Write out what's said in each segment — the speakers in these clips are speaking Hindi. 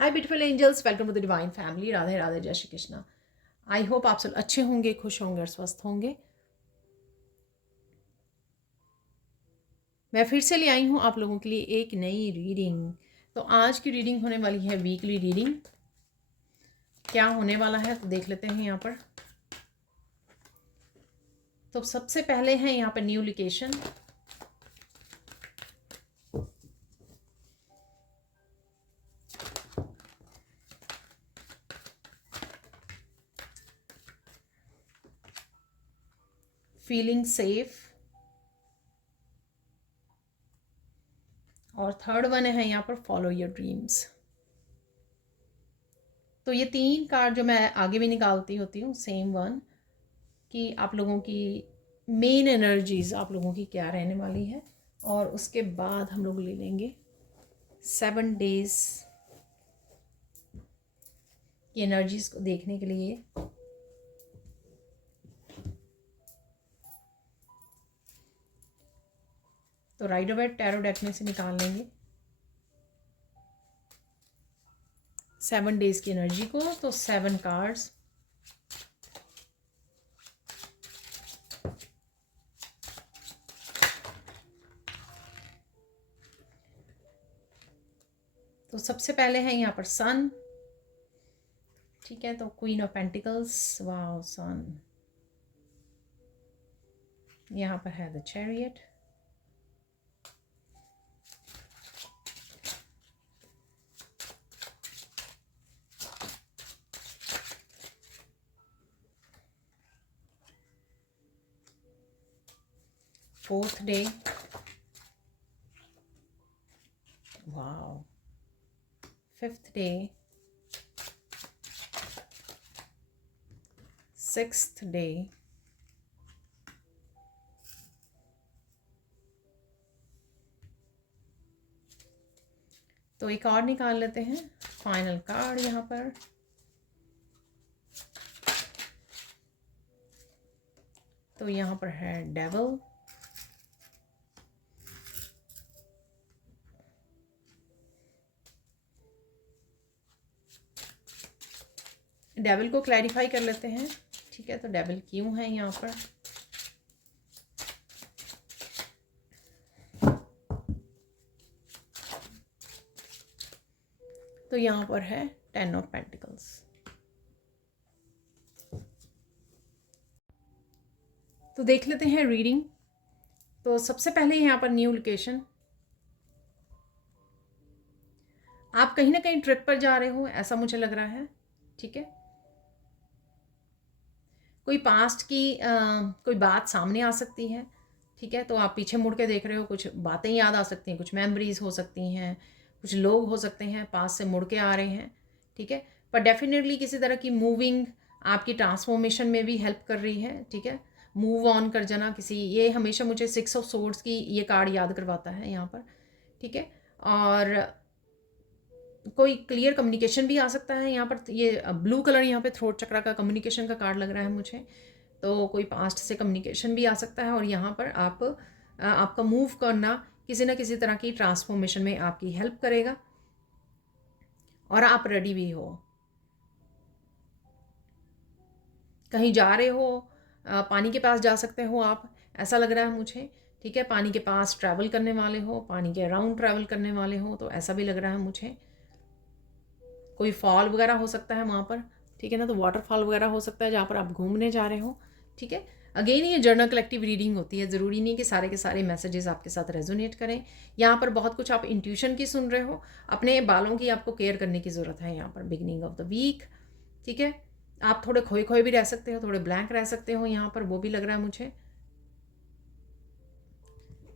Hi beautiful angels, welcome to the divine family. Radhe Radhe, जय श्री कृष्णा। आई होप आप सब अच्छे होंगे, खुश होंगे और स्वस्थ होंगे। मैं फिर से ले आई हूँ आप लोगों के लिए एक नई रीडिंग। तो आज की रीडिंग होने वाली है वीकली रीडिंग। क्या होने वाला है तो देख लेते हैं यहाँ पर। तो सबसे पहले है यहाँ पर न्यू लोकेशन। Feeling safe. और थर्ड वन है यहाँ पर फॉलो योर ड्रीम्स। तो ये तीन कार्ड जो मैं आगे भी निकालती होती हूँ, सेम वन, कि आप लोगों की मेन एनर्जीज आप लोगों की क्या रहने वाली है। और उसके बाद हम लोग ले लेंगे 7 डेज की एनर्जीज को देखने के लिए। तो राइडर वेट टैरो डेक में से निकाल लेंगे 7 डेज की एनर्जी को। तो 7 कार्ड्स। तो सबसे पहले है यहाँ पर सन। ठीक है, तो क्वीन ऑफ पेंटिकल्स, वाओ सन। यहाँ पर है the chariot. Fourth day, wow. Fifth day, sixth day, तो एक और निकाल लेते हैं फाइनल कार्ड यहाँ पर। तो यहाँ पर है डेविल। डेविल को क्लैरिफाई कर लेते हैं। ठीक है, तो डेविल क्यों है यहाँ पर। तो यहाँ पर है 10 ऑफ पेंटिकल्स। तो देख लेते हैं रीडिंग। तो सबसे पहले यहाँ पर न्यू लोकेशन। आप कहीं ना कहीं ट्रिप पर जा रहे हो, ऐसा मुझे लग रहा है। ठीक है, कोई पास्ट की कोई बात सामने आ सकती है। ठीक है, तो आप पीछे मुड़ के देख रहे हो, कुछ बातें याद आ सकती हैं, कुछ मेमोरीज हो सकती हैं, कुछ लोग हो सकते हैं पास्ट से मुड़ के आ रहे हैं। ठीक है, पर डेफिनेटली किसी तरह की मूविंग आपकी ट्रांसफॉर्मेशन में भी हेल्प कर रही है। ठीक है, मूव ऑन कर जाना किसी, ये हमेशा मुझे 6 ऑफ सोर्ड्स की ये कार्ड याद करवाता है यहाँ पर। ठीक है, और कोई क्लियर कम्युनिकेशन भी आ सकता है यहाँ पर। ये ब्लू कलर यहाँ पे थ्रोट चक्रा का कम्युनिकेशन का कार्ड लग रहा है मुझे। तो कोई पास्ट से कम्युनिकेशन भी आ सकता है, और यहाँ पर आपका मूव करना किसी ना किसी तरह की ट्रांसफॉर्मेशन में आपकी हेल्प करेगा, और आप रेडी भी हो। कहीं जा रहे हो, पानी के पास जा सकते हो आप, ऐसा लग रहा है मुझे। ठीक है, पानी के पास ट्रैवल करने वाले हो, पानी के अराउंड ट्रैवल करने वाले हो, तो ऐसा भी लग रहा है मुझे। कोई फॉल वगैरह हो सकता है वहाँ पर। ठीक है ना, तो वाटरफॉल वगैरह हो सकता है जहाँ पर आप घूमने जा रहे हो। ठीक है, अगेन ये जर्नल कलेक्टिव रीडिंग होती है, ज़रूरी नहीं कि सारे के सारे मैसेजेस आपके साथ रेजोनेट करें। यहाँ पर बहुत कुछ आप इंट्यूशन की सुन रहे हो। अपने बालों की आपको केयर करने की ज़रूरत है यहाँ पर, बिगिनिंग ऑफ द वीक। ठीक है, आप थोड़े खोए खोए भी रह सकते हो, थोड़े ब्लैंक रह सकते हो यहाँ पर, वो भी लग रहा है मुझे।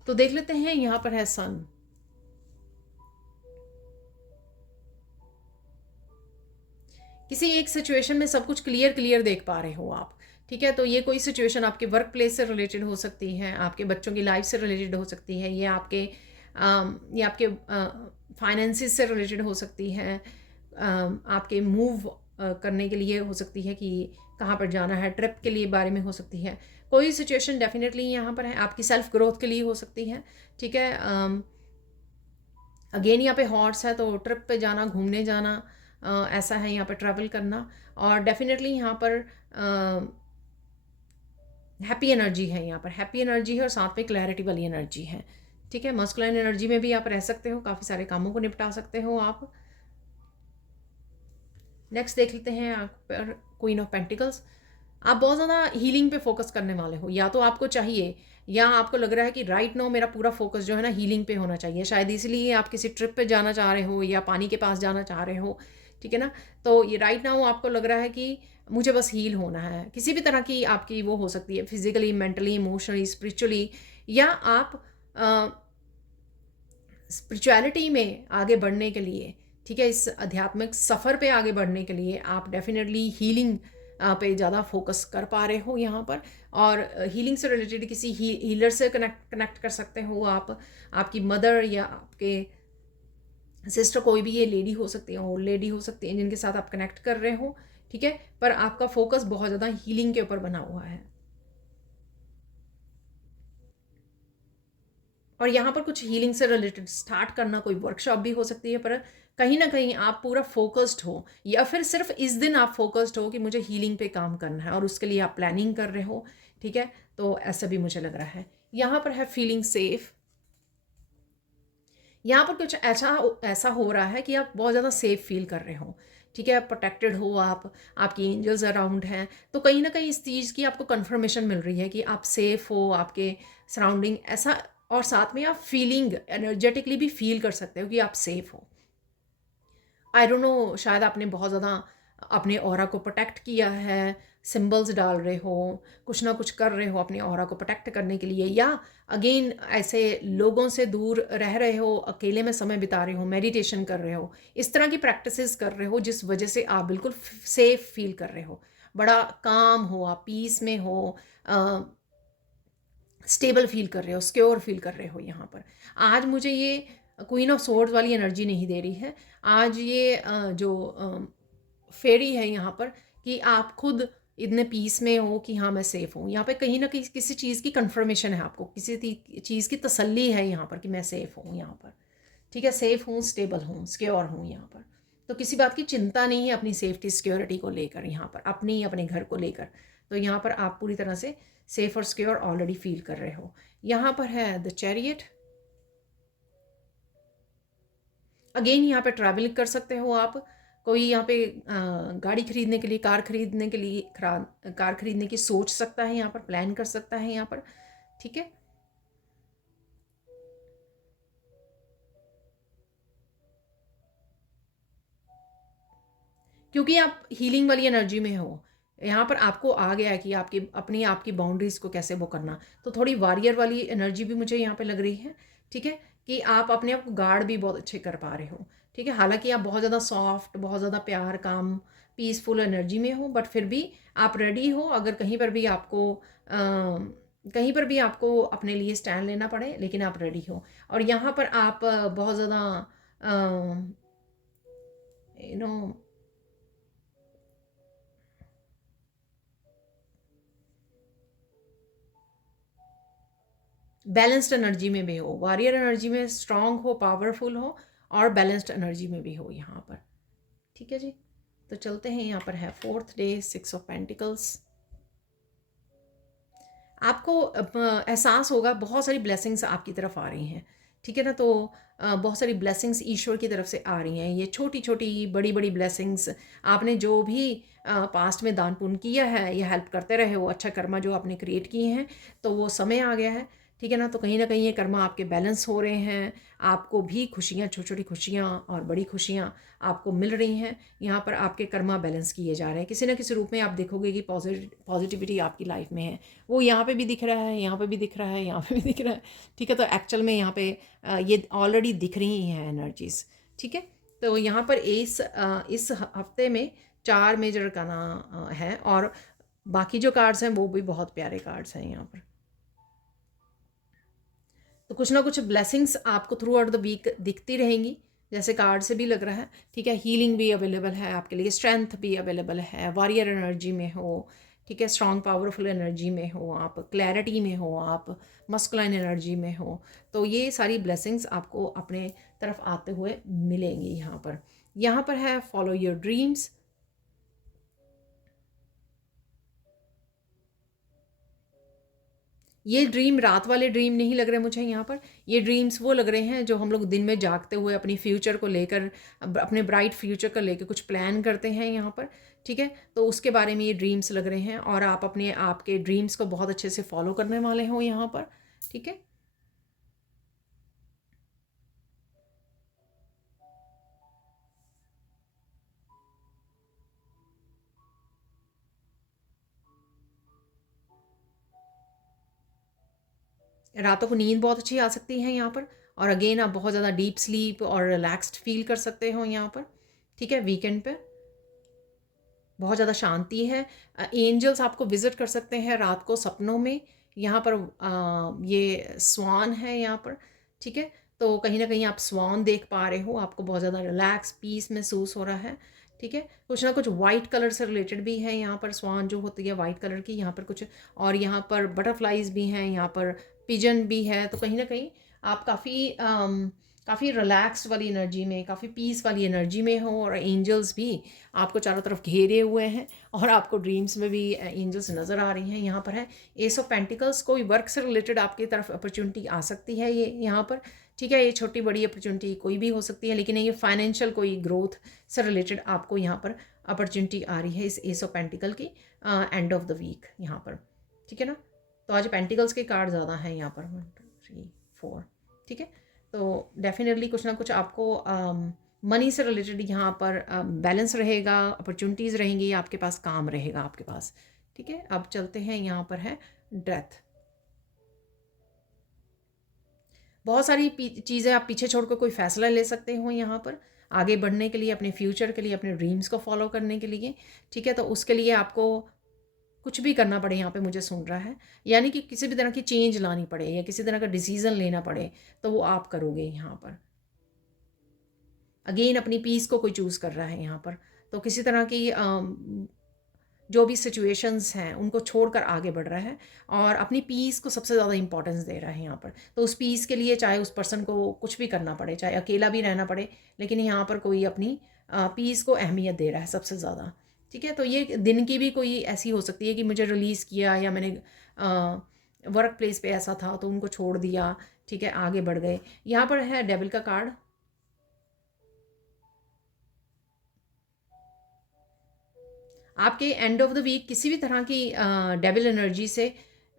तो देख लेते हैं, यहाँ पर है सन। किसी एक सिचुएशन में सब कुछ क्लियर क्लियर देख पा रहे हो आप। ठीक है, तो ये कोई सिचुएशन आपके वर्क प्लेस से रिलेटेड हो सकती है, आपके बच्चों की लाइफ से रिलेटेड हो सकती है, ये आपके फाइनेंसिस से रिलेटेड हो सकती है, आपके मूव करने के लिए हो सकती है कि कहाँ पर जाना है, ट्रिप के लिए बारे में हो सकती है। कोई सिचुएशन डेफिनेटली यहाँ पर है, आपकी सेल्फ ग्रोथ के लिए हो सकती है। ठीक है, अगेन यहाँ पे हॉर्स है, तो ट्रिप पे जाना, घूमने जाना, ऐसा है यहाँ पे ट्रैवल करना। और डेफिनेटली यहाँ पर हैप्पी एनर्जी है, यहाँ पर हैप्पी एनर्जी है और साथ में क्लैरिटी वाली एनर्जी है। ठीक है, मस्कुलाइन एनर्जी में भी आप रह सकते हो, काफ़ी सारे कामों को निपटा सकते हो आप। नेक्स्ट देख लेते हैं आप पर क्वीन ऑफ पेंटिकल्स। आप बहुत ज़्यादा हीलिंग पे फोकस करने वाले हो, या तो आपको चाहिए या आपको लग रहा है कि राइट नाउ मेरा पूरा फोकस जो है ना हीलिंग पे होना चाहिए, शायद इसलिए आप किसी ट्रिप पे जाना चाह रहे हो या पानी के पास जाना चाह रहे हो। ठीक है ना, तो ये राइट नाउ आपको लग रहा है कि मुझे बस हील होना है। किसी भी तरह की आपकी वो हो सकती है, फिजिकली, मेंटली, इमोशनली, स्पिरिचुअली, या आप स्पिरिचुअलिटी में आगे बढ़ने के लिए, ठीक है, इस आध्यात्मिक सफ़र पे आगे बढ़ने के लिए आप डेफिनेटली हीलिंग पे ज़्यादा फोकस कर पा रहे हो यहाँ पर। और हीलिंग से रिलेटेड किसी हीलर से कनेक्ट कर सकते हो आप, आपकी मदर या आपके सिस्टर, कोई भी ये लेडी हो सकती है, ओल्ड लेडी हो सकती है, जिनके साथ आप कनेक्ट कर रहे हो। ठीक है, पर आपका फोकस बहुत ज़्यादा हीलिंग के ऊपर बना हुआ है। और यहाँ पर कुछ हीलिंग से रिलेटेड स्टार्ट करना, कोई वर्कशॉप भी हो सकती है, पर कहीं ना कहीं आप पूरा फोकस्ड हो, या फिर सिर्फ इस दिन आप फोकस्ड हो कि मुझे हीलिंग पे काम करना है और उसके लिए आप प्लानिंग कर रहे हो। ठीक है, तो ऐसा भी मुझे लग रहा है। यहाँ पर है फीलिंग सेफ। यहाँ पर कुछ ऐसा ऐसा हो रहा है कि आप बहुत ज़्यादा सेफ फील कर रहे हो। ठीक है, प्रोटेक्टेड हो आप, आपकी एंजल्स अराउंड हैं, तो कहीं ना कहीं इस चीज़ की आपको कंफर्मेशन मिल रही है कि आप सेफ हो, आपके सराउंडिंग ऐसा। और साथ में आप फीलिंग एनर्जेटिकली भी फील कर सकते हो कि आप सेफ हो। आई डोंट नो, शायद आपने बहुत ज़्यादा अपने ऑरा को प्रोटेक्ट किया है, सिंबल्स डाल रहे हो, कुछ ना कुछ कर रहे हो अपने ऑरा को प्रोटेक्ट करने के लिए, या अगेन ऐसे लोगों से दूर रह रहे हो, अकेले में समय बिता रहे हो, मेडिटेशन कर रहे हो, इस तरह की प्रैक्टिसेस कर रहे हो जिस वजह से आप बिल्कुल सेफ फील कर रहे हो, बड़ा काम हो, आप पीस में हो, स्टेबल फील कर रहे हो, सिक्योर फील कर रहे हो। यहाँ पर आज मुझे ये क्वीन ऑफ सोर्ड्स वाली एनर्जी नहीं दे रही है। आज ये जो फेरी है यहाँ पर, कि आप खुद इतने पीस में हो कि हाँ मैं सेफ़ हूँ। यहाँ पे कहीं ना कहीं किसी चीज़ की कंफर्मेशन है, आपको किसी चीज़ की तसल्ली है यहाँ पर कि मैं सेफ़ हूँ यहाँ पर। ठीक है, सेफ़ हूँ, स्टेबल हूँ, सिक्योर हूँ यहाँ पर। तो किसी बात की चिंता नहीं है अपनी सेफ्टी सिक्योरिटी को लेकर, यहाँ पर अपने घर को लेकर। तो यहाँ पर आप पूरी तरह से सेफ और सिक्योर ऑलरेडी फील कर रहे हो। यहाँ पर है द चैरियट। अगेन यहाँ पे ट्रैवलिंग कर सकते हो आप, कोई यहाँ पे गाड़ी खरीदने के लिए, कार खरीदने की सोच सकता है, यहाँ पर प्लान कर सकता है यहाँ पर। ठीक है, क्योंकि आप हीलिंग वाली एनर्जी में हो, यहाँ पर आपको आ गया है कि आपकी बाउंड्रीज को कैसे वो करना। तो थोड़ी वॉरियर वाली एनर्जी भी मुझे यहाँ पे लग रही है। ठीक है, कि आप अपने आप को गार्ड भी बहुत अच्छे कर पा रहे हो। ठीक है, हालांकि आप बहुत ज़्यादा सॉफ्ट, बहुत ज़्यादा प्यार, काम, पीसफुल एनर्जी में हो, बट फिर भी आप रेडी हो अगर कहीं पर भी आपको अपने लिए स्टैंड लेना पड़े, लेकिन आप रेडी हो। और यहाँ पर आप बहुत ज़्यादा यू नो बैलेंस्ड एनर्जी में भी हो, वॉरियर एनर्जी में स्ट्रांग हो, पावरफुल हो, और बैलेंस्ड एनर्जी में भी हो यहाँ पर। ठीक है जी, तो चलते हैं। यहाँ पर है फोर्थ डे, 6 ऑफ पेंटिकल्स। आपको एहसास होगा बहुत सारी ब्लेसिंग्स आपकी तरफ आ रही हैं। ठीक है ना, तो बहुत सारी ब्लेसिंग्स ईश्वर की तरफ से आ रही हैं। ये छोटी छोटी, बड़ी बड़ी ब्लेसिंग्स, आपने जो भी पास्ट में दान पुण्य किया है, ये हेल्प करते रहे हो, अच्छा कर्मा जो आपने क्रिएट किए हैं, तो वो समय आ गया है। ठीक है ना, तो कहीं ना कहीं ये कर्मा आपके बैलेंस हो रहे हैं, आपको भी खुशियाँ, छोटी छोटी खुशियाँ और बड़ी खुशियाँ आपको मिल रही हैं। यहाँ पर आपके कर्मा बैलेंस किए जा रहे हैं, किसी ना किसी रूप में आप देखोगे कि पॉजिटिविटी आपकी लाइफ में है। वो यहाँ पे भी दिख रहा है, यहाँ पे भी दिख रहा है, यहाँ पे भी दिख रहा है। ठीक है, तो एक्चुअल में यहाँ पे ये ऑलरेडी दिख रही हैं एनर्जीज। ठीक है, तो यहाँ पर इस हफ्ते में 4 मेजर का ना है, और बाकी जो कार्ड्स हैं वो भी बहुत प्यारे कार्ड्स हैं यहाँ पर। तो कुछ ना कुछ ब्लेसिंग्स आपको थ्रू आउट द वीक दिखती रहेंगी, जैसे कार्ड से भी लग रहा है। ठीक है, हीलिंग भी अवेलेबल है आपके लिए, स्ट्रेंथ भी अवेलेबल है, वॉरियर एनर्जी में हो। ठीक है, स्ट्रॉन्ग पावरफुल एनर्जी में हो आप, क्लैरिटी में हो आप, मस्कुलाइन एनर्जी में हो, तो ये सारी ब्लेसिंग्स आपको अपने तरफ आते हुए मिलेंगी। यहाँ पर है फॉलो योर ड्रीम्स। ये ड्रीम रात वाले ड्रीम नहीं लग रहे मुझे यहाँ पर, ये ड्रीम्स वो लग रहे हैं जो हम लोग दिन में जागते हुए अपनी फ्यूचर को लेकर, अपने ब्राइट फ्यूचर को लेकर कुछ प्लान करते हैं यहाँ पर। ठीक है, तो उसके बारे में ये ड्रीम्स लग रहे हैं और आप अपने आपके ड्रीम्स को बहुत अच्छे से फॉलो करने वाले हो यहाँ पर। ठीक है, रातों को नींद बहुत अच्छी आ सकती है यहाँ पर, और अगेन आप बहुत ज़्यादा डीप स्लीप और रिलैक्स्ड फील कर सकते हो यहाँ पर। ठीक है, वीकेंड पे बहुत ज़्यादा शांति है। एंजल्स आपको विज़िट कर सकते हैं रात को सपनों में। यहाँ पर ये स्वान है यहाँ पर। ठीक है, तो कहीं ना कहीं आप स्वान देख पा रहे हो, आपको बहुत ज़्यादा रिलैक्स पीस महसूस हो रहा है। ठीक है, कुछ ना कुछ वाइट कलर से रिलेटेड भी है यहाँ पर, स्वान जो होती है वाइट कलर की यहाँ पर कुछ, और यहाँ पर बटरफ्लाइज भी हैं, यहाँ पर पिजन भी है। तो कहीं ना कहीं आप काफ़ी रिलैक्स्ड वाली एनर्जी में, काफ़ी पीस वाली एनर्जी में हो, और एंजल्स भी आपको चारों तरफ घेरे हुए हैं, और आपको ड्रीम्स में भी एंजल्स नज़र आ रही हैं। यहाँ पर है एस ऑफ पेंटिकल्स, कोई वर्क से रिलेटेड आपकी तरफ अपॉर्चुनिटी आ सकती है ये यहाँ पर। ठीक है, ये छोटी बड़ी अपॉर्चुनिटी कोई भी हो सकती है, लेकिन ये फाइनेंशियल कोई ग्रोथ से रिलेटेड आपको यहाँ पर अपॉर्चुनिटी आ रही है इस एस ऑफ पेंटिकल की एंड ऑफ द वीक यहाँ पर। ठीक है ना, तो आज पेंटिकल्स के कार्ड ज़्यादा हैं यहाँ पर, 1 2 3 4। ठीक है, तो डेफिनेटली कुछ ना कुछ आपको मनी से रिलेटेड यहाँ पर बैलेंस रहेगा, अपॉर्चुनिटीज़ रहेंगी आपके पास, काम रहेगा आपके पास। ठीक है, अब चलते हैं, यहाँ पर है डेथ। बहुत सारी चीज़ें आप पीछे छोड़कर कोई फ़ैसला ले सकते हो यहाँ पर, आगे बढ़ने के लिए, अपने फ्यूचर के लिए, अपने ड्रीम्स को फॉलो करने के लिए। ठीक है, तो उसके लिए आपको कुछ भी करना पड़े यहाँ पे मुझे सुन रहा है, यानी कि किसी भी तरह की चेंज लानी पड़े या किसी तरह का डिसीज़न लेना पड़े, तो वो आप करोगे यहाँ पर। अगेन अपनी पीस को कोई चूज़ कर रहा है यहाँ पर, तो किसी तरह की जो भी सिचुएशंस हैं उनको छोड़कर आगे बढ़ रहा है, और अपनी पीस को सबसे ज़्यादा इंपॉर्टेंस दे रहा है यहाँ पर। तो उस पीस के लिए चाहे उस पर्सन को कुछ भी करना पड़े, चाहे अकेला भी रहना पड़े, लेकिन यहाँ पर कोई अपनी पीस को अहमियत दे रहा है सबसे ज़्यादा। ठीक है, तो ये दिन की भी कोई ऐसी हो सकती है कि मुझे रिलीज़ किया, या मैंने वर्क प्लेस पे ऐसा था तो उनको छोड़ दिया। ठीक है, आगे बढ़ गए। यहाँ पर है डेविल का कार्ड। आपके एंड ऑफ द वीक किसी भी तरह की डेविल एनर्जी से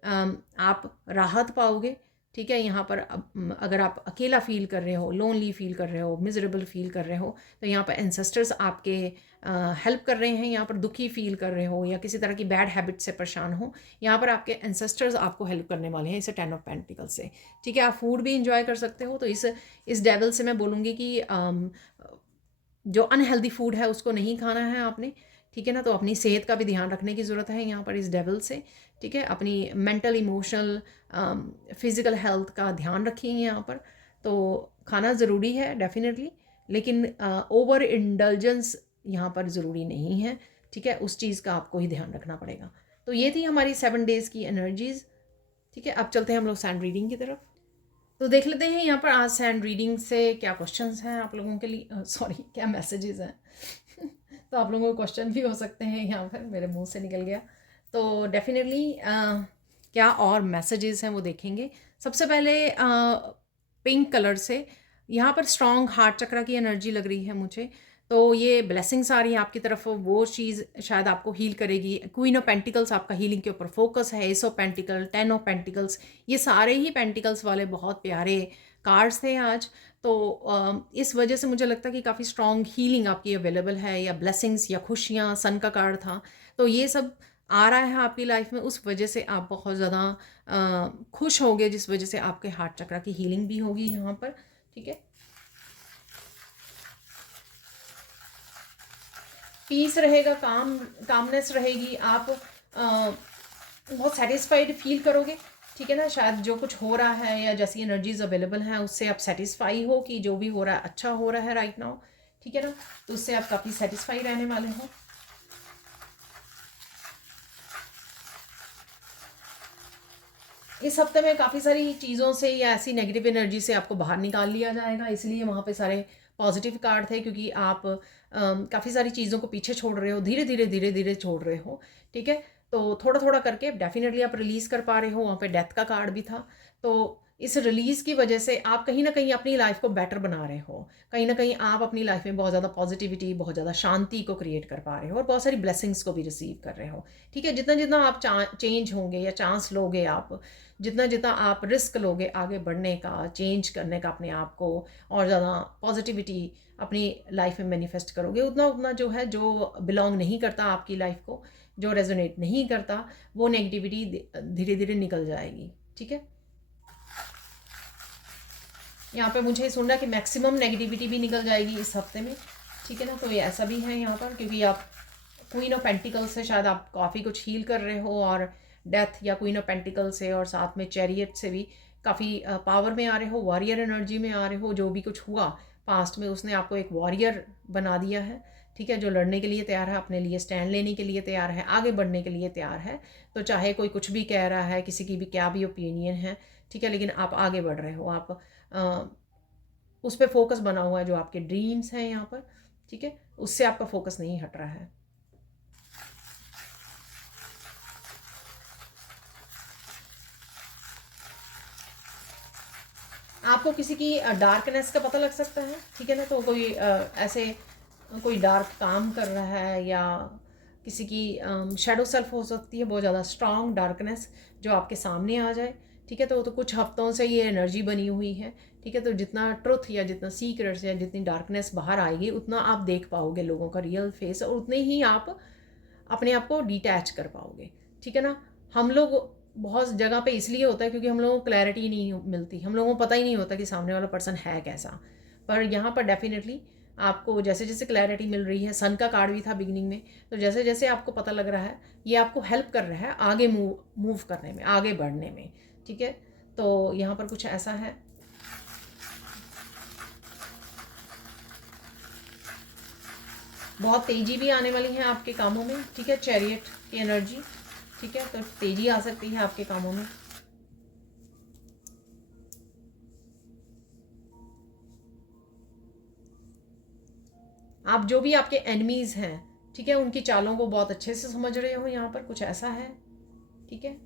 आप राहत पाओगे। ठीक है, यहाँ पर अगर आप अकेला फील कर रहे हो, लोनली फील कर रहे हो, मिजरेबल फील कर रहे हो, तो यहाँ पर एंसेस्टर्स आपके हेल्प कर रहे हैं। यहाँ पर दुखी फील कर रहे हो या किसी तरह की बैड हैबिट से परेशान हो, यहाँ पर आपके एंसेस्टर्स आपको हेल्प करने वाले हैं इस 10 ऑफ पेंटिकल से। ठीक है, आप फूड भी इंजॉय कर सकते हो। तो इस डेविल से मैं बोलूँगी कि जो अनहेल्दी फूड है उसको नहीं खाना है आपने। ठीक है ना, तो अपनी सेहत का भी ध्यान रखने की ज़रूरत है यहाँ पर इस डेविल से। ठीक है, अपनी मेंटल, इमोशनल, फिज़िकल हेल्थ का ध्यान रखिए यहाँ पर। तो खाना ज़रूरी है डेफिनेटली, लेकिन ओवर इंडल्जेंस यहाँ पर ज़रूरी नहीं है। ठीक है, उस चीज़ का आपको ही ध्यान रखना पड़ेगा। तो ये थी हमारी 7 डेज़ की एनर्जीज़। ठीक है, अब चलते हैं हम लोग सैंड रीडिंग की तरफ। तो देख लेते हैं यहाँ पर आज सैंड रीडिंग से क्या क्वेश्चंस हैं आप लोगों के लिए, सॉरी क्या मैसेजेस हैं। तो आप लोगों को क्वेश्चन भी हो सकते हैं यहाँ पर, मेरे मुंह से निकल गया। तो डेफिनेटली क्या और मैसेजेस हैं वो देखेंगे। सबसे पहले पिंक कलर से यहाँ पर स्ट्रॉन्ग हार्ट चक्रा की एनर्जी लग रही है मुझे। तो ये ब्लेसिंग्स आ रही है आपकी तरफ, वो चीज़ शायद आपको हील करेगी। क्वीन ऑफ पेंटिकल्स आपका हीलिंग के ऊपर फोकस है। S of pentacle, 10 of pentacles, ये सारे ही पेंटिकल्स वाले बहुत प्यारे कार्ड्स थे आज। तो इस वजह से मुझे लगता है कि काफ़ी स्ट्रॉन्ग हीलिंग आपकी अवेलेबल है, या ब्लेसिंग्स या खुशियाँ, सन का कार्ड था। तो ये सब आ रहा है आपकी लाइफ में, उस वजह से आप बहुत ज़्यादा खुश होगे, जिस वजह से आपके हार्ट चक्रा की हीलिंग भी होगी यहाँ पर। ठीक है, पीस रहेगा, कामनेस रहेगी, आप बहुत सेटिस्फाइड फील करोगे। ठीक है ना, शायद जो कुछ हो रहा है या जैसी एनर्जीज अवेलेबल हैं उससे आप सेटिस्फाई हो कि जो भी हो रहा है अच्छा हो रहा है राइट नाउ। ठीक है ना, तो उससे आप काफ़ी सेटिस्फाई रहने वाले हो। इस हफ्ते में काफ़ी सारी चीज़ों से या ऐसी नेगेटिव एनर्जी से आपको बाहर निकाल लिया जाएगा, इसलिए वहाँ पे सारे पॉजिटिव कार्ड थे, क्योंकि आप काफ़ी सारी चीज़ों को पीछे छोड़ रहे हो, धीरे धीरे धीरे धीरे छोड़ रहे हो, ठीक है। तो थोड़ा थोड़ा करके डेफिनेटली आप रिलीज़ कर पा रहे हो। वहाँ पे डेथ का कार्ड भी था। तो इस रिलीज़ की वजह से आप कहीं ना कहीं अपनी लाइफ को बेटर बना रहे हो, कहीं ना कहीं आप अपनी लाइफ में बहुत ज़्यादा पॉजिटिविटी, बहुत ज़्यादा शांति को क्रिएट कर पा रहे हो और बहुत सारी ब्लेसिंग्स को भी रिसीव कर रहे हो, ठीक है। जितना जितना आप चेंज होंगे या चांस लोगे आप, जितना जितना आप रिस्क लोगे आगे बढ़ने का, चेंज करने का अपने आप को, और ज़्यादा पॉजिटिविटी अपनी लाइफ में मैनिफेस्ट करोगे, उतना उतना जो है, जो बिलोंग नहीं करता आपकी लाइफ को, जो रेजोनेट नहीं करता, वो नेगेटिविटी धीरे धीरे निकल जाएगी, ठीक है। यहाँ पे मुझे सुन रहा है कि मैक्सिमम नेगेटिविटी भी निकल जाएगी इस हफ्ते में, ठीक है ना। तो ये ऐसा भी है यहाँ पर, क्योंकि आप क्वीन ऑफ पेंटिकल से शायद आप काफ़ी कुछ हील कर रहे हो, और डेथ या क्वीन ऑफ पेंटिकल से और साथ में चैरियट से भी काफ़ी पावर में आ रहे हो, वॉरियर एनर्जी में आ रहे हो। जो भी कुछ हुआ पास्ट में उसने आपको एक वॉरियर बना दिया है, ठीक है, जो लड़ने के लिए तैयार है, अपने लिए स्टैंड लेने के लिए तैयार है, आगे बढ़ने के लिए तैयार है। तो चाहे कोई कुछ भी कह रहा है, किसी की भी क्या भी ओपिनियन है, ठीक है, लेकिन आप आगे बढ़ रहे हो, आप उस पर फोकस बना हुआ है, जो आपके ड्रीम्स हैं यहाँ पर, ठीक है, उससे आपका फोकस नहीं हट रहा है। आपको किसी की डार्कनेस का पता लग सकता है, ठीक है ना। तो कोई ऐसे कोई डार्क काम कर रहा है, या किसी की शेडो सेल्फ हो सकती है, बहुत ज़्यादा स्ट्रांग डार्कनेस जो आपके सामने आ जाए, ठीक है। तो कुछ हफ्तों से ये एनर्जी बनी हुई है, ठीक है। तो जितना ट्रुथ या जितना सीक्रेट्स या जितनी डार्कनेस बाहर आएगी, उतना आप देख पाओगे लोगों का रियल फेस, और उतने ही आप अपने आप को डिटैच कर पाओगे, ठीक है ना। हम लोग बहुत जगह पे इसलिए होता है क्योंकि हम लोगों को क्लैरिटी नहीं मिलती, हम लोगों को पता ही नहीं होता कि सामने वाला पर्सन है कैसा। पर यहाँ पर डेफिनेटली आपको जैसे जैसे क्लैरिटी मिल रही है, सन का कार्ड भी था बिगिनिंग में, तो जैसे जैसे आपको पता लग रहा है, ये आपको हेल्प कर रहा है आगे मूव करने में, आगे बढ़ने में, ठीक है। तो यहाँ पर कुछ ऐसा है। बहुत तेज़ी भी आने वाली है आपके कामों में, ठीक है, चैरियट की एनर्जी, ठीक है। तो तेज़ी आ सकती है आपके कामों में। आप जो भी आपके एनिमीज़ हैं, ठीक है, उनकी चालों को बहुत अच्छे से समझ रहे हो, यहाँ पर कुछ ऐसा है, ठीक है।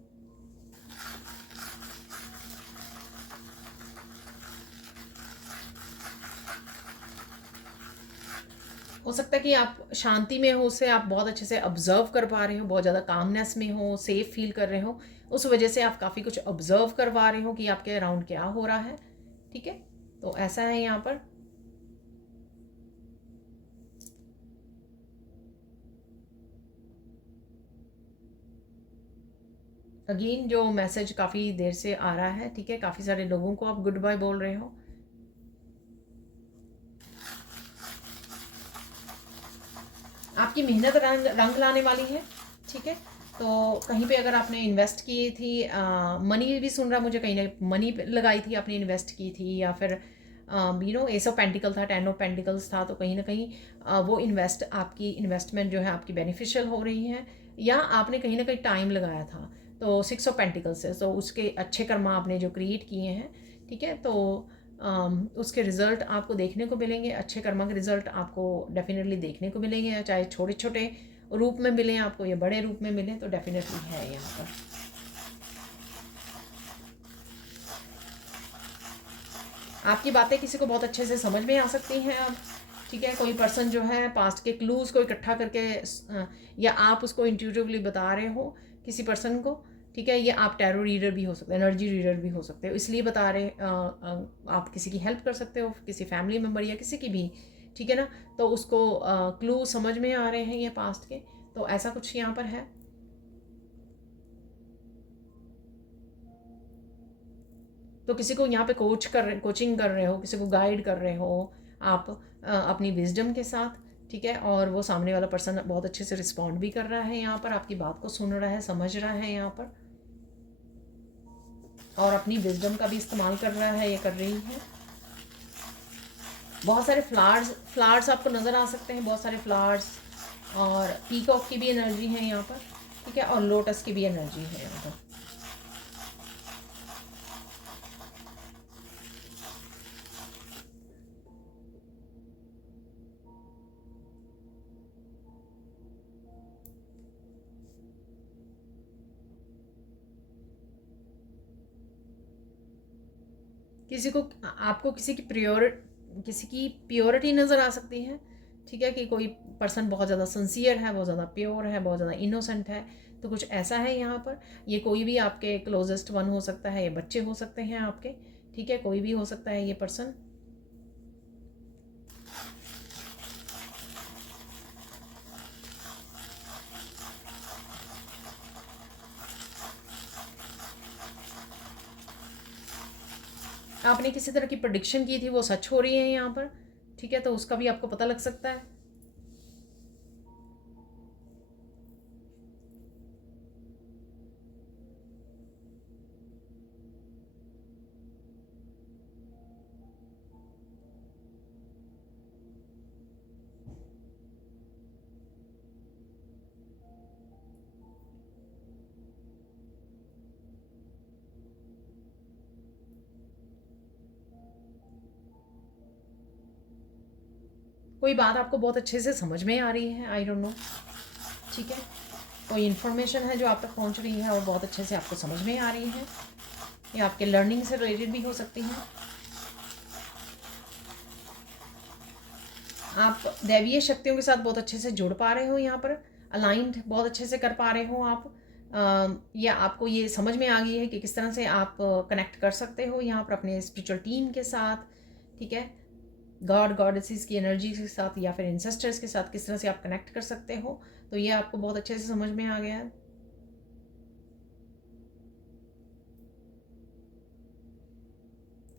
हो सकता है कि आप शांति में हो, उसे आप बहुत अच्छे से ऑब्जर्व कर पा रहे हो, बहुत ज़्यादा कामनेस में हो, सेफ फील कर रहे हो, उस वजह से आप काफ़ी कुछ ऑब्जर्व कर पा रहे हो कि आपके अराउंड क्या हो रहा है, ठीक है। तो ऐसा है यहाँ पर। अगेन जो मैसेज काफ़ी देर से आ रहा है, ठीक है, काफ़ी सारे लोगों को आप गुड बाय बोल रहे हो। आपकी मेहनत रंग लाने वाली है, ठीक है। तो कहीं पे अगर आपने इन्वेस्ट की थी, मनी भी सुन रहा मुझे, कहीं ना मनी लगाई थी आपने, इन्वेस्ट की थी, या फिर एस ऑफ पेंटिकल था, 10 ऑफ पेंटिकल्स था, तो कहीं ना कहीं वो आपकी इन्वेस्टमेंट जो है आपकी बेनिफिशियल हो रही है, या आपने कहीं ना कहीं टाइम लगाया था। तो 6 ऑफ पेंटिकल्स है, तो उसके अच्छे कर्मा आपने जो क्रिएट किए हैं, ठीक है। तो उसके रिज़ल्ट आपको देखने को मिलेंगे, अच्छे कर्मा के रिज़ल्ट आपको डेफिनेटली देखने को मिलेंगे, चाहे छोटे छोटे रूप में मिलें आपको या बड़े रूप में मिलें, तो डेफिनेटली है यहाँ पर। आपकी बातें किसी को बहुत अच्छे से समझ में आ सकती हैं अब, ठीक है। कोई पर्सन जो है पास्ट के क्लूज़ को इकट्ठा करके, या आप उसको इंट्यूटिवली बता रहे हो किसी पर्सन को, ठीक है। ये आप टैरो रीडर भी हो सकते हो, एनर्जी रीडर भी हो सकते हो, इसलिए बता रहे आप किसी की हेल्प कर सकते हो, किसी फैमिली मेम्बर या किसी की भी, ठीक है ना। तो उसको क्लू समझ में आ रहे हैं ये पास्ट के, तो ऐसा कुछ यहाँ पर है। तो किसी को यहाँ पे कोचिंग कर रहे हो, किसी को गाइड कर रहे हो आप अपनी विजडम के साथ, ठीक है। और वो सामने वाला पर्सन बहुत अच्छे से रिस्पॉन्ड भी कर रहा है यहाँ पर, आपकी बात को सुन रहा है, समझ रहा है यहाँ पर, और अपनी विजडम का भी इस्तेमाल कर रहा है, ये कर रही है। बहुत सारे फ्लावर्स आपको नज़र आ सकते हैं, बहुत सारे फ्लावर्स, और पीकॉक की भी एनर्जी है यहाँ पर, ठीक है, और लोटस की भी एनर्जी है यहाँ पर। किसी को आपको किसी की प्योरिटी नज़र आ सकती है, ठीक है, कि कोई पर्सन बहुत ज़्यादा सिंसियर है, बहुत ज़्यादा प्योर है, बहुत ज़्यादा इनोसेंट है। तो कुछ ऐसा है यहाँ पर। ये कोई भी आपके क्लोजेस्ट वन हो सकता है, ये बच्चे हो सकते हैं आपके, ठीक है, कोई भी हो सकता है ये पर्सन। आपने किसी तरह की प्रेडिक्शन की थी, वो सच हो रही है यहाँ पर, ठीक है, तो उसका भी आपको पता लग सकता है। कोई बात आपको बहुत अच्छे से समझ में आ रही है, आई डोंट नो, ठीक है, कोई इन्फॉर्मेशन है जो आप तक पहुंच रही है और बहुत अच्छे से आपको समझ में आ रही है, ये आपके लर्निंग से रिलेटेड भी हो सकती हैं। आप दैवीय शक्तियों के साथ बहुत अच्छे से जुड़ पा रहे हो यहाँ पर, अलाइंड बहुत अच्छे से कर पा रहे हो आप, या आपको ये समझ में आ गई है कि किस तरह से आप कनेक्ट कर सकते हो यहाँ पर अपने स्पिरिचुअल टीम के साथ, ठीक है, गॉड गॉडेसेस की एनर्जी के साथ या फिर इंसेस्टर्स के साथ किस तरह से आप कनेक्ट कर सकते हो। तो ये आपको बहुत अच्छे से समझ में आ गया है।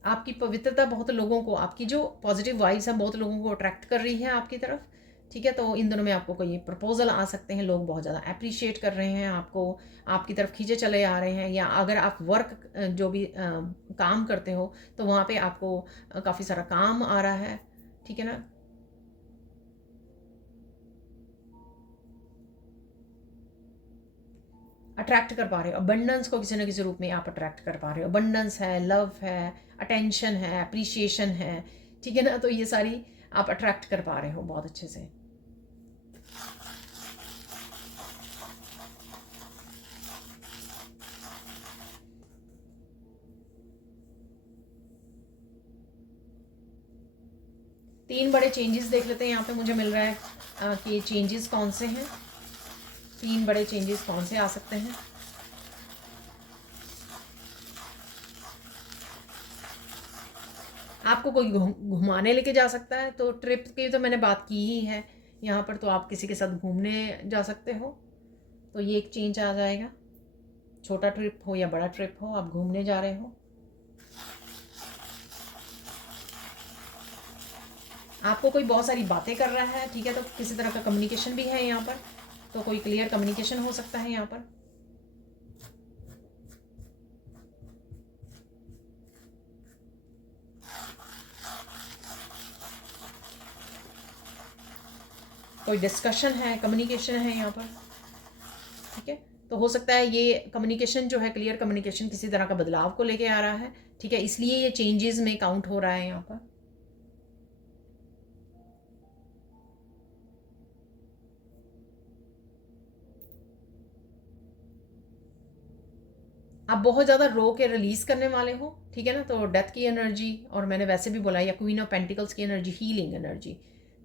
आपकी पवित्रता बहुत लोगों को, आपकी जो पॉजिटिव वाइब्स हैं बहुत लोगों को अट्रैक्ट कर रही है आपकी तरफ, ठीक है, तो इन दोनों में आपको कोई प्रपोजल आ सकते हैं, लोग बहुत ज़्यादा अप्रिशिएट कर रहे हैं आपको, आपकी तरफ खींचे चले आ रहे हैं, या अगर आप वर्क जो भी काम करते हो तो वहाँ पे आपको काफ़ी सारा काम आ रहा है, ठीक है ना। अट्रैक्ट कर पा रहे हो, अबंडेंस को किसी न किसी रूप में आप अट्रैक्ट कर पा रहे हो, अबंडेंस है, लव है, अटेंशन है, अप्रिशिएशन है, ठीक है ना, तो ये सारी आप अट्रैक्ट कर पा रहे हो बहुत अच्छे से। तीन बड़े चेंजेस देख लेते हैं यहाँ पे, मुझे मिल रहा है कि चेंजेस कौन से हैं, तीन बड़े चेंजेस कौन से आ सकते हैं। आपको कोई घुमाने लेके जा सकता है, तो ट्रिप की तो मैंने बात की ही है यहाँ पर, तो आप किसी के साथ घूमने जा सकते हो, तो ये एक चेंज आ जाएगा। छोटा ट्रिप हो या बड़ा ट्रिप हो, आप घूमने जा रहे हो। आपको कोई बहुत सारी बातें कर रहा है, ठीक है, तो किसी तरह का कम्युनिकेशन भी है यहाँ पर, तो कोई क्लियर कम्युनिकेशन हो सकता है यहाँ पर। कोई डिस्कशन है, कम्युनिकेशन है यहाँ पर, ठीक है, तो हो सकता है ये कम्युनिकेशन जो है, क्लियर कम्युनिकेशन किसी तरह का बदलाव को लेके आ रहा है, ठीक है, इसलिए ये चेंजेस में काउंट हो रहा है यहाँ पर। आप बहुत ज़्यादा रो के रिलीज करने वाले हो, ठीक है ना, तो डेथ की एनर्जी, और मैंने वैसे भी बोला, या क्वीन ऑफ पेंटिकल्स की एनर्जी, हीलिंग एनर्जी,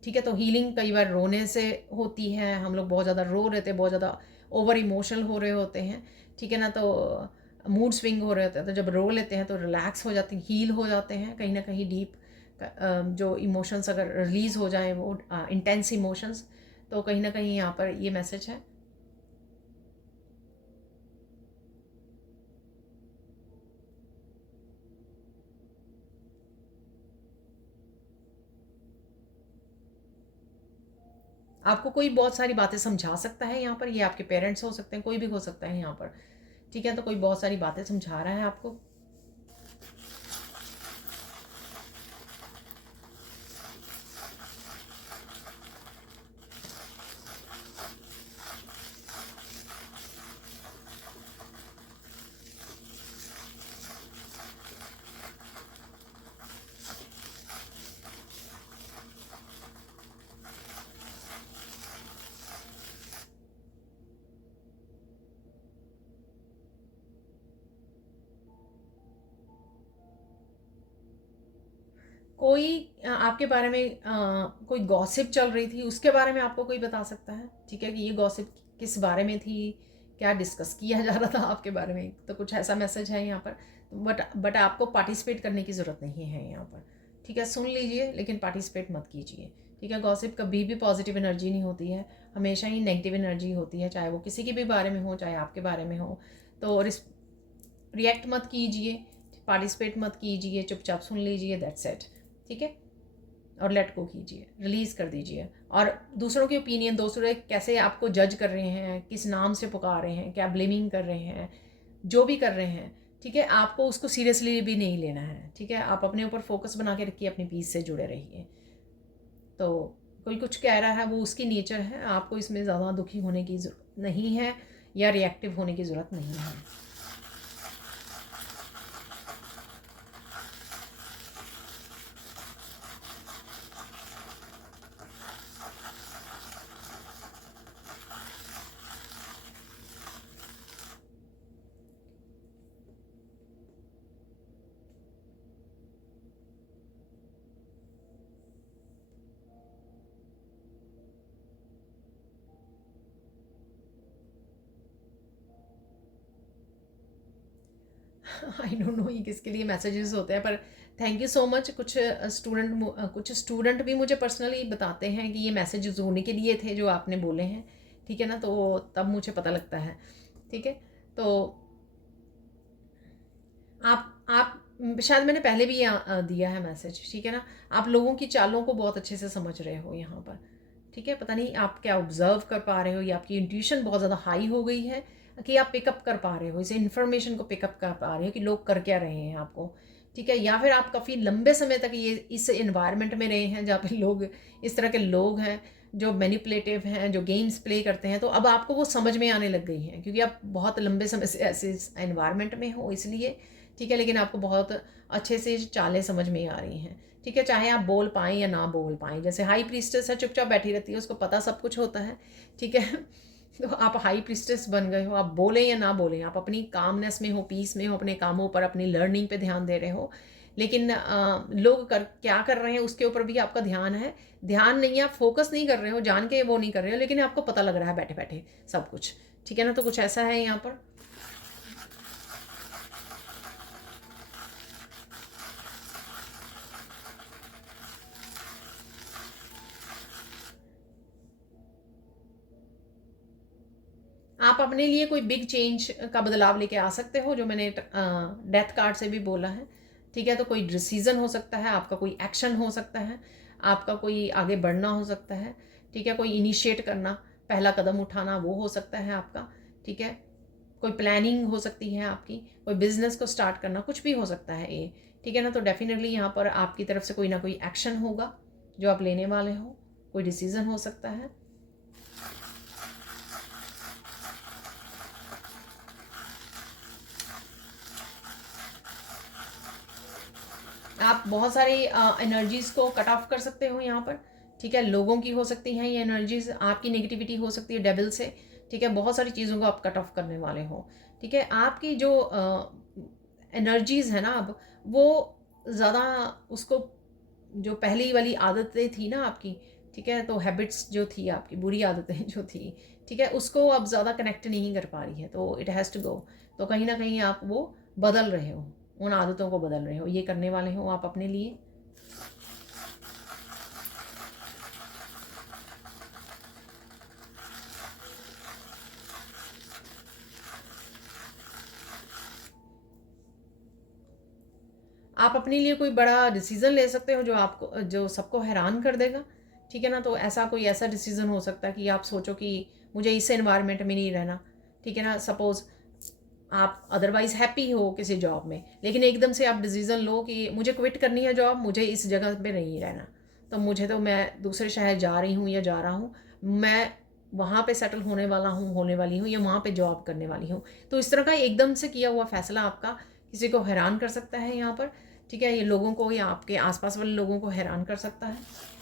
ठीक है, तो हीलिंग कई बार रोने से होती है, हम लोग बहुत ज़्यादा रो रहे थे, बहुत ज़्यादा ओवर इमोशनल हो रहे होते हैं, ठीक है ना, तो मूड स्विंग हो रहे होते हैं, तो जब रो लेते हैं तो रिलैक्स हो जाते हैं, हील हो जाते हैं कहीं ना कहीं डीप, जो इमोशंस अगर रिलीज़ हो जाए वो इंटेंस इमोशंस, तो कहीं ना कहीं यहाँ पर ये मैसेज है। आपको कोई बहुत सारी बातें समझा सकता है यहाँ पर, ये आपके पेरेंट्स हो सकते हैं, कोई भी हो सकता है यहाँ पर, ठीक है, तो कोई बहुत सारी बातें समझा रहा है आपको। कोई आपके बारे में कोई गॉसिप चल रही थी, उसके बारे में आपको कोई बता सकता है, ठीक है, कि ये गॉसिप किस बारे में थी, क्या डिस्कस किया जा रहा था आपके बारे में, तो कुछ ऐसा मैसेज है यहाँ पर। बट आपको पार्टिसिपेट करने की ज़रूरत नहीं है यहाँ पर, ठीक है, सुन लीजिए लेकिन पार्टिसिपेट मत कीजिए, ठीक है। गॉसिप कभी भी पॉजिटिव एनर्जी नहीं होती है, हमेशा ही नेगेटिव एनर्जी होती है, चाहे वो किसी के भी बारे में हो, चाहे आपके बारे में हो। तो रिएक्ट मत कीजिए, पार्टिसिपेट मत कीजिए, चुपचाप सुन लीजिए, दैट्स इट, ठीक है। और लेट गो कीजिए, रिलीज़ कर दीजिए। और दूसरों की ओपिनियन, दूसरे कैसे आपको जज कर रहे हैं, किस नाम से पुकार रहे हैं, क्या ब्लेमिंग कर रहे हैं, जो भी कर रहे हैं, ठीक है, आपको उसको सीरियसली भी नहीं लेना है, ठीक है। आप अपने ऊपर फोकस बना के रखिए, अपनी पीस से जुड़े रहिए। तो कोई कुछ कह रहा है, वो उसकी नेचर है, आपको इसमें ज़्यादा दुखी होने की ज़रूरत नहीं है या रिएक्टिव होने की ज़रूरत नहीं है। आई डोंट नो ये किसके लिए मैसेजेस होते हैं, पर थैंक यू सो मच। कुछ स्टूडेंट भी मुझे पर्सनली बताते हैं कि ये मैसेजेस होने के लिए थे जो आपने बोले हैं, ठीक है ना, तो तब मुझे पता लगता है, ठीक है। तो आप शायद मैंने पहले भी दिया है मैसेज, ठीक है ना। आप लोगों की चालों को बहुत अच्छे से समझ रहे हो यहाँ पर, ठीक है। पता नहीं आप क्या ऑब्जर्व कर पा रहे हो, या आपकी इंट्यूशन बहुत ज़्यादा हाई हो गई है कि आप पिकअप कर पा रहे हो, इसे इन्फॉर्मेशन को पिकअप कर पा रहे हो कि लोग कर क्या रहे हैं आपको, ठीक है। या फिर आप काफ़ी लंबे समय तक ये इस इन्वायरमेंट में रहे हैं जहाँ पे लोग इस तरह के लोग हैं जो मैनिपुलेटिव हैं, जो गेम्स प्ले करते हैं, तो अब आपको वो समझ में आने लग गई हैं क्योंकि आप बहुत लंबे समय से ऐसे इन्वायरमेंट में हो, इसलिए, ठीक है। लेकिन आपको बहुत अच्छे से चालें समझ में आ रही हैं, ठीक है, चाहे आप बोल पाएँ या ना बोल पाएँ। जैसे हाई प्रीस्टेस है, चुपचाप बैठी रहती है, उसको पता सब कुछ होता है, ठीक है। तो आप हाई प्रीस्टेस बन गए हो, आप बोलें या ना बोलें, आप अपनी कामनेस में हो, पीस में हो, अपने कामों पर, अपनी लर्निंग पे ध्यान दे रहे हो। लेकिन लोग क्या कर रहे हैं उसके ऊपर भी आपका ध्यान है। ध्यान नहीं है, आप फोकस नहीं कर रहे हो, जान के वो नहीं कर रहे हो, लेकिन आपको पता लग रहा है बैठे-बैठे सब कुछ, ठीक है ना। तो कुछ ऐसा है यहाँ पर। आप अपने लिए कोई बिग चेंज का बदलाव लेके आ सकते हो, जो मैंने डेथ कार्ड से भी बोला है, ठीक है। तो कोई डिसीज़न हो सकता है, आपका कोई एक्शन हो सकता है, आपका कोई आगे बढ़ना हो सकता है, ठीक है। कोई इनिशिएट करना, पहला कदम उठाना, वो हो सकता है आपका, ठीक है। कोई प्लानिंग हो सकती है आपकी, कोई बिजनेस को स्टार्ट करना, कुछ भी हो सकता है ये, ठीक है ना। तो डेफिनेटली यहाँ पर आपकी तरफ से कोई ना कोई एक्शन होगा जो आप लेने वाले हो, कोई डिसीज़न हो सकता है। आप बहुत सारी एनर्जीज़ को कट ऑफ कर सकते हो यहाँ पर, ठीक है। लोगों की हो सकती हैं ये एनर्जीज़, आपकी नेगेटिविटी हो सकती है डेविल से, ठीक है। बहुत सारी चीज़ों को आप कट ऑफ करने वाले हो, ठीक है। आपकी जो एनर्जीज़ है ना, अब वो ज़्यादा उसको, जो पहली वाली आदतें थी ना आपकी, ठीक है, तो हैबिट्स जो थी आपकी, बुरी आदतें जो थी, ठीक है, उसको अब ज़्यादा कनेक्ट नहीं कर पा रही है, तो इट हैज़ टू गो। तो कहीं ना कहीं आप वो बदल रहे हो, उन आदतों को बदल रहे हो, ये करने वाले हो आप अपने लिए। आप अपने लिए कोई बड़ा डिसीज़न ले सकते हो जो सबको हैरान कर देगा, ठीक है ना। तो ऐसा डिसीज़न हो सकता है कि आप सोचो कि मुझे इस एनवायरनमेंट में नहीं रहना, ठीक है ना। सपोज़ आप अदरवाइज़ हैप्पी हो किसी जॉब में, लेकिन एकदम से आप डिसीज़न लो कि मुझे क्विट करनी है जॉब, मुझे इस जगह पे नहीं रहना, तो मैं दूसरे शहर जा रही हूँ या जा रहा हूँ, मैं वहाँ पे सेटल होने वाली हूँ, या वहाँ पे जॉब करने वाली हूँ। तो इस तरह का एकदम से किया हुआ फैसला आपका किसी को हैरान कर सकता है यहाँ पर, ठीक है। ये लोगों को या आपके आसपास वाले लोगों को हैरान कर सकता है।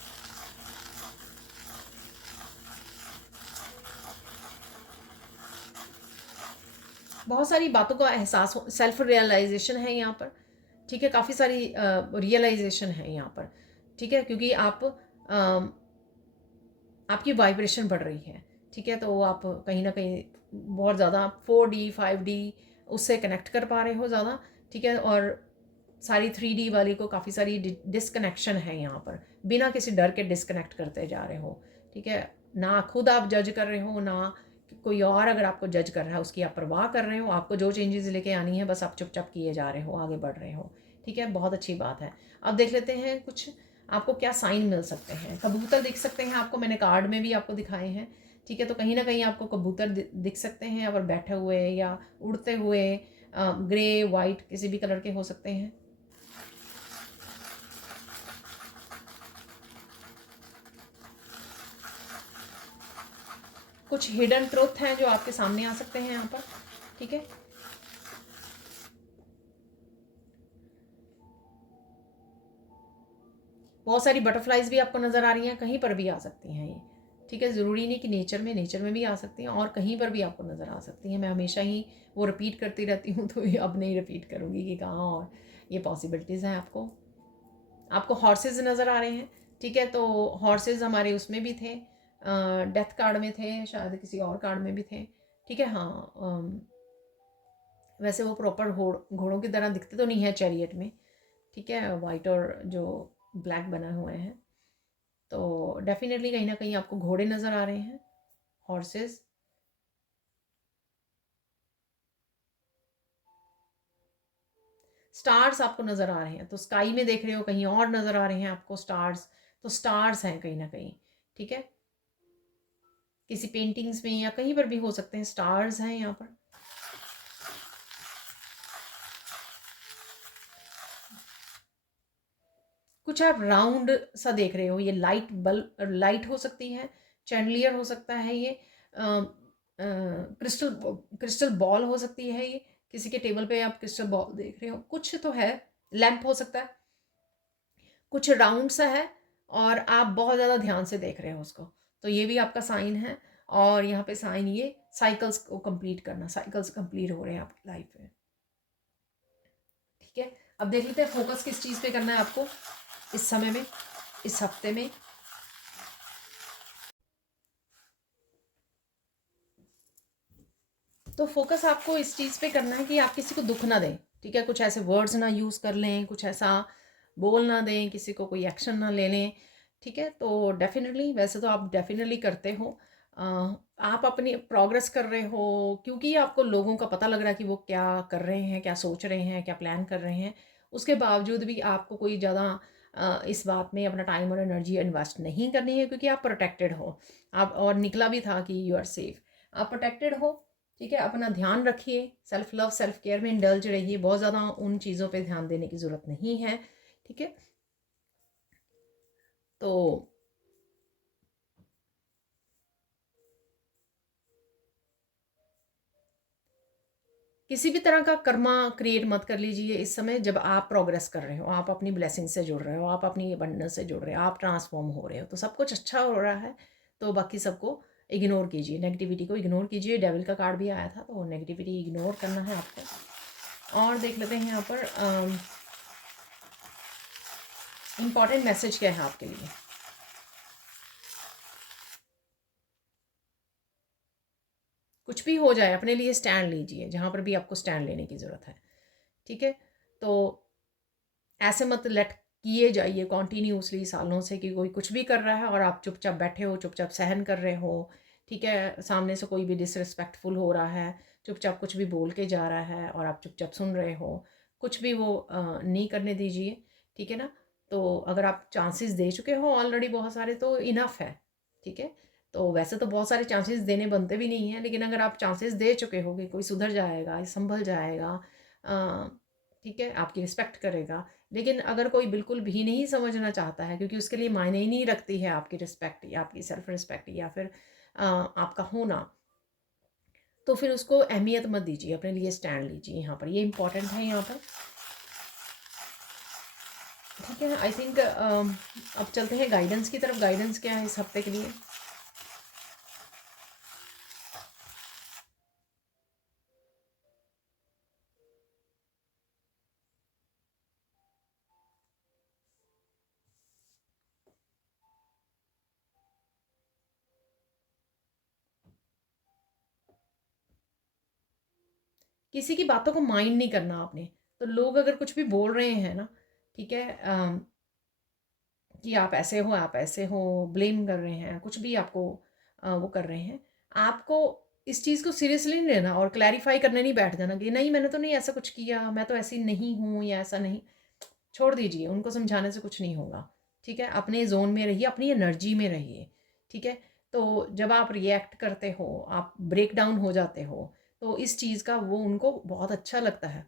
बहुत सारी बातों का एहसास हो, सेल्फ रियलाइजेशन है यहाँ पर, ठीक है, काफ़ी सारी रियलाइजेशन है यहाँ पर, ठीक है, क्योंकि आपकी वाइब्रेशन बढ़ रही है, ठीक है, तो आप कहीं ना कहीं बहुत ज़्यादा 4D 5D उससे कनेक्ट कर पा रहे हो ज़्यादा, ठीक है, और सारी 3D वाली को काफ़ी सारी डिसकनेक्शन है यहाँ पर, बिना किसी डर के डिसकनेक्ट करते जा रहे हो, ठीक है, ना खुद आप जज कर रहे हो, ना कोई और अगर आपको जज कर रहा है उसकी आप परवाह कर रहे हो, आपको जो चेंजेस लेके आनी है बस आप चुपचाप किए जा रहे हो, आगे बढ़ रहे हो, ठीक है, बहुत अच्छी बात है। अब देख लेते हैं कुछ आपको क्या साइन मिल सकते हैं। कबूतर दिख सकते हैं आपको, मैंने कार्ड में भी आपको दिखाए हैं, ठीक है, तो कहीं ना कहीं आपको कबूतर दिख सकते हैं, और बैठे हुए या उड़ते हुए, ग्रे वाइट किसी भी कलर के हो सकते हैं। कुछ हिडन ट्रुथ हैं जो आपके सामने आ सकते हैं यहाँ पर, ठीक है, बहुत सारी बटरफ्लाइज भी आपको नज़र आ रही हैं, कहीं पर भी आ सकती हैं ये, ठीक है, ज़रूरी नहीं कि नेचर में भी आ सकती हैं, और कहीं पर भी आपको नज़र आ सकती हैं। मैं हमेशा ही वो रिपीट करती रहती हूँ, तो ये अब नहीं रिपीट करूँगी कि कहाँ और ये पॉसिबिलिटीज़ हैं। आपको हॉर्सेज नज़र आ रहे हैं, ठीक है, तो हॉर्सेज हमारे उसमें भी थे, डेथ कार्ड में थे, शायद किसी और कार्ड में भी थे, ठीक है, हाँ, वैसे वो प्रॉपर घोड़ों की तरह दिखते तो नहीं है चैरियट में, ठीक है, वाइट और जो ब्लैक बना हुए हैं, तो डेफिनेटली कहीं ना कहीं आपको घोड़े नज़र आ रहे हैं, हॉर्सेस। स्टार्स आपको नज़र आ रहे हैं, तो स्काई में देख रहे हो, कहीं और नज़र आ रहे हैं आपको स्टार्स, तो स्टार्स हैं कहीं ना कहीं, ठीक है, किसी पेंटिंग्स में या कहीं पर भी हो सकते हैं, स्टार्स हैं यहाँ पर। कुछ आप राउंड सा देख रहे हो, ये लाइट बल्ब, लाइट हो सकती है, चैंडलियर हो सकता है, ये क्रिस्टल क्रिस्टल बॉल हो सकती है, ये किसी के टेबल पे आप क्रिस्टल बॉल देख रहे हो, कुछ तो है, लैंप हो सकता है, कुछ राउंड सा है, और आप बहुत ज़्यादा ध्यान से देख रहे हो उसको, तो ये भी आपका साइन है। और यहाँ पे साइन ये साइकिल्स को कंप्लीट करना, साइकिल्स कंप्लीट हो रहे हैं आपकी लाइफ में, ठीक है। अब देख लेते हैं फोकस किस चीज़ पे करना है आपको इस समय में, इस हफ्ते में। तो फोकस आपको इस चीज़ पे करना है कि आप किसी को दुख ना दें, ठीक है, कुछ ऐसे वर्ड्स ना यूज़ कर लें, कुछ ऐसा बोल ना दें, किसी को कोई एक्शन ना ले लें, ठीक है, तो डेफिनेटली वैसे तो आप डेफिनेटली करते हो, आप अपनी प्रोग्रेस कर रहे हो, क्योंकि आपको लोगों का पता लग रहा है कि वो क्या कर रहे हैं, क्या सोच रहे हैं, क्या प्लान कर रहे हैं, उसके बावजूद भी आपको कोई ज़्यादा इस बात में अपना टाइम और एनर्जी इन्वेस्ट नहीं करनी है, क्योंकि आप प्रोटेक्टेड हो, आप, और निकला भी था कि यू आर सेफ, आप प्रोटेक्टेड हो, ठीक है, अपना ध्यान रखिए, सेल्फ लव सेल्फ केयर में इंडल्ज रहिए, बहुत ज़्यादा उन चीज़ों पे ध्यान देने की ज़रूरत नहीं है, ठीक है, तो किसी भी तरह का कर्मा क्रिएट मत कर लीजिए इस समय, जब आप प्रोग्रेस कर रहे हो, आप अपनी ब्लेसिंग से जुड़ रहे हो, आप अपनी अबंडेंस से जुड़ रहे हो, आप ट्रांसफॉर्म हो रहे हो, तो सब कुछ अच्छा हो रहा है, तो बाकी सबको इग्नोर कीजिए, नेगेटिविटी को इग्नोर कीजिए। डेविल का कार्ड भी आया था, तो नेगेटिविटी इग्नोर करना है आपको। और देख लेते हैं यहाँ पर इम्पॉर्टेंट मैसेज क्या है आपके लिए। कुछ भी हो जाए अपने लिए स्टैंड लीजिए, जहाँ पर भी आपको स्टैंड लेने की ज़रूरत है, ठीक है, तो ऐसे मत लेट किए जाइए कॉन्टीन्यूसली सालों से कि कोई कुछ भी कर रहा है और आप चुपचाप बैठे हो, चुपचाप सहन कर रहे हो, ठीक है, सामने से कोई भी डिसरिस्पेक्टफुल हो रहा है, चुपचाप कुछ भी बोल के जा रहा है और आप चुपचाप सुन रहे हो, कुछ भी वो नहीं करने दीजिए, ठीक है ना। तो अगर आप चांसेस दे चुके हो ऑलरेडी बहुत सारे, तो इनफ है, ठीक है, तो वैसे तो बहुत सारे चांसेस देने बनते भी नहीं हैं, लेकिन अगर आप चांसेस दे चुके हो कि कोई सुधर जाएगा, संभल जाएगा, ठीक है, आपकी रिस्पेक्ट करेगा, लेकिन अगर कोई बिल्कुल भी नहीं समझना चाहता है, क्योंकि उसके लिए मायने ही नहीं रखती है आपकी रिस्पेक्ट या आपकी सेल्फ रिस्पेक्ट या फिर आपका होना, तो फिर उसको अहमियत मत दीजिए, अपने लिए स्टैंड लीजिए, यहाँ पर ये इंपॉर्टेंट है यहाँ पर, ठीक है। आई थिंक अब चलते हैं गाइडेंस की तरफ। गाइडेंस क्या है इस हफ्ते के लिए। किसी की बातों को माइंड नहीं करना आपने। तो लोग अगर कुछ भी बोल रहे हैं ना, ठीक है, कि आप ऐसे हो, ब्लेम कर रहे हैं, कुछ भी आपको वो कर रहे हैं, आपको इस चीज़ को सीरियसली नहीं लेना और क्लैरिफाई करने नहीं बैठ जाना कि नहीं मैंने तो नहीं ऐसा कुछ किया, मैं तो ऐसी नहीं हूँ या ऐसा नहीं। छोड़ दीजिए, उनको समझाने से कुछ नहीं होगा, ठीक है? अपने ज़ोन में रहिए, अपनी एनर्जी में रहिए, ठीक है? तो जब आप रिएक्ट करते हो, आप ब्रेक डाउन हो जाते हो, तो इस चीज़ का वो उनको बहुत अच्छा लगता है,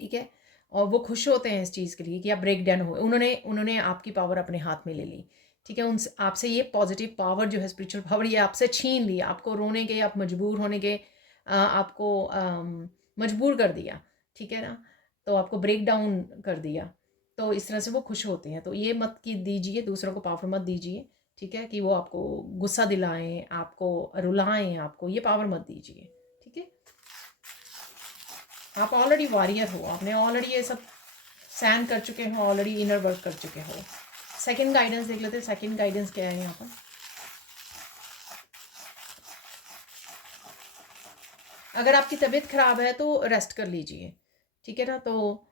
ठीक है? और वो खुश होते हैं इस चीज़ के लिए कि आप ब्रेक डाउन हुए। उन्होंने उन्होंने आपकी पावर अपने हाथ में ले ली, ठीक है? उनसे आपसे ये पॉजिटिव पावर जो है, स्पिरिचुअल पावर, ये आपसे छीन ली, आपको रोने के, आप मजबूर होने के, आपको मजबूर कर दिया, ठीक है ना? तो आपको ब्रेक डाउन कर दिया। तो इस तरह से वो खुश होते हैं। तो ये मत कि दीजिए, दूसरों को पावर मत दीजिए, ठीक है? कि वो आपको गुस्सा दिलाएँ, आपको रुलाएँ, आपको ये पावर मत दीजिए, ठीक है? आप ऑलरेडी वॉरियर हो, आपने ऑलरेडी ये सब सहन कर चुके हो, ऑलरेडी इनर वर्क कर चुके हो। सेकंड गाइडेंस देख लेते हैं, सेकंड गाइडेंस क्या है यहाँ पर। अगर आपकी तबीयत खराब है तो रेस्ट कर लीजिए, ठीक है ना? तो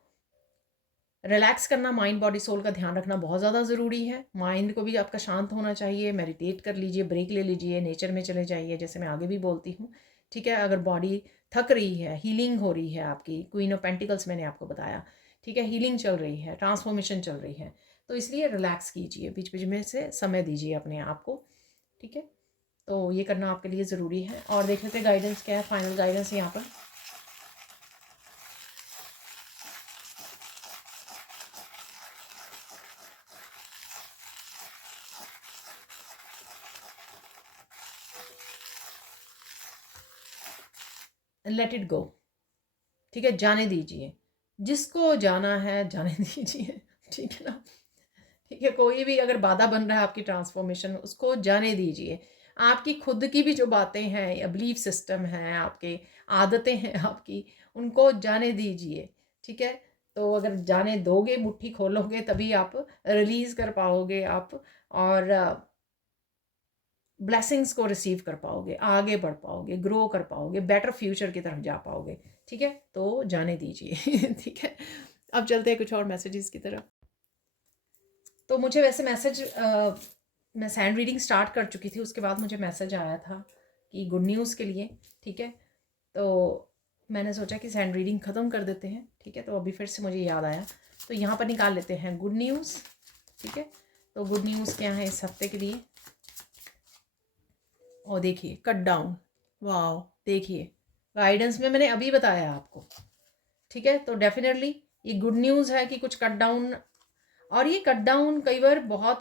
रिलैक्स करना, माइंड बॉडी सोल का ध्यान रखना बहुत ज़्यादा ज़रूरी है। माइंड को भी आपका शांत होना चाहिए, मेडिटेट कर लीजिए, ब्रेक ले लीजिए, नेचर में चले जाइए, जैसे मैं आगे भी बोलती हूँ, ठीक है? अगर बॉडी थक रही है, हीलिंग हो रही है आपकी, क्वीन ऑफ पेंटिकल्स मैंने आपको बताया, ठीक है? हीलिंग चल रही है, ट्रांसफॉर्मेशन चल रही है, तो इसलिए रिलैक्स कीजिए, बीच बीच में से समय दीजिए अपने आप को, ठीक है? तो ये करना आपके लिए ज़रूरी है। और देख लेते हैं गाइडेंस क्या है, फाइनल गाइडेंस यहाँ पर। लेट इट गो, ठीक है? जाने दीजिए, जिसको जाना है जाने दीजिए, ठीक है ना? ठीक है, कोई भी अगर बाधा बन रहा है आपकी ट्रांसफॉर्मेशन में, उसको जाने दीजिए। आपकी खुद की भी जो बातें हैं या बिलीफ सिस्टम हैं आपके, आदतें हैं आपकी, उनको जाने दीजिए, ठीक है? तो अगर जाने दोगे, मुट्ठी खोलोगे, तभी आप रिलीज़ कर पाओगे आप, और ब्लेसिंग्स को रिसीव कर पाओगे, आगे बढ़ पाओगे, ग्रो कर पाओगे, बेटर फ्यूचर की तरफ जा पाओगे, ठीक है? तो जाने दीजिए ठीक है? अब चलते हैं कुछ और मैसेजेस की तरफ। तो मुझे वैसे मैसेज, मैं सैंड रीडिंग स्टार्ट कर चुकी थी, उसके बाद मुझे मैसेज आया था कि गुड न्यूज़ के लिए, ठीक है? तो मैंने सोचा कि सैंड रीडिंग ख़त्म कर देते हैं, ठीक है? तो अभी फिर से मुझे याद आया, तो यहाँ पर निकाल लेते हैं गुड न्यूज़, ठीक है? तो गुड न्यूज़ क्या है इस हफ्ते के लिए? और देखिए, कट डाउन, वाओ! देखिए, गाइडेंस में मैंने अभी बताया आपको, ठीक है? तो डेफिनेटली ये गुड न्यूज़ है कि कुछ कट डाउन, और ये कट डाउन कई बार बहुत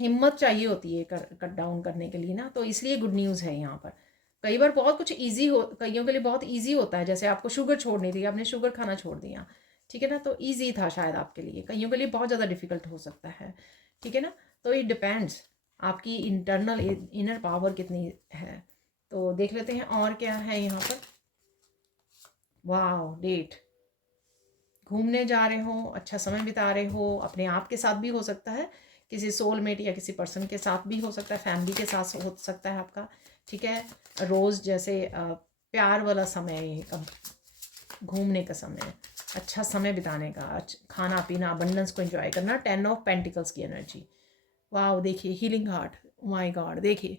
हिम्मत चाहिए होती है कट डाउन करने के लिए ना, तो इसलिए गुड न्यूज़ है यहाँ पर। कई बार बहुत कुछ ईजी हो, कईयों के लिए बहुत ईजी होता है, जैसे आपको शुगर छोड़नी थी, आपने शुगर खाना छोड़ दिया, ठीक है ना? तो ईजी था शायद आपके लिए, कईयों के लिए बहुत ज़्यादा डिफिकल्ट हो सकता है, ठीक है ना? तो इट डिपेंड्स, आपकी इंटरनल इनर पावर कितनी है। तो देख लेते हैं और क्या है यहाँ पर। वाह, डेट, घूमने जा रहे हो, अच्छा समय बिता रहे हो, अपने आप के साथ भी हो सकता है, किसी सोलमेट या किसी पर्सन के साथ भी हो सकता है, फैमिली के साथ हो सकता है आपका, ठीक है? रोज़ जैसे प्यार वाला समय, घूमने का समय, अच्छा समय बिताने का, खाना पीना, अबंडेंस को एंजॉय करना, 10 ऑफ पेंटिकल्स की एनर्जी। वाह, देखिए हीलिंग हार्ट, माय गॉड, देखिए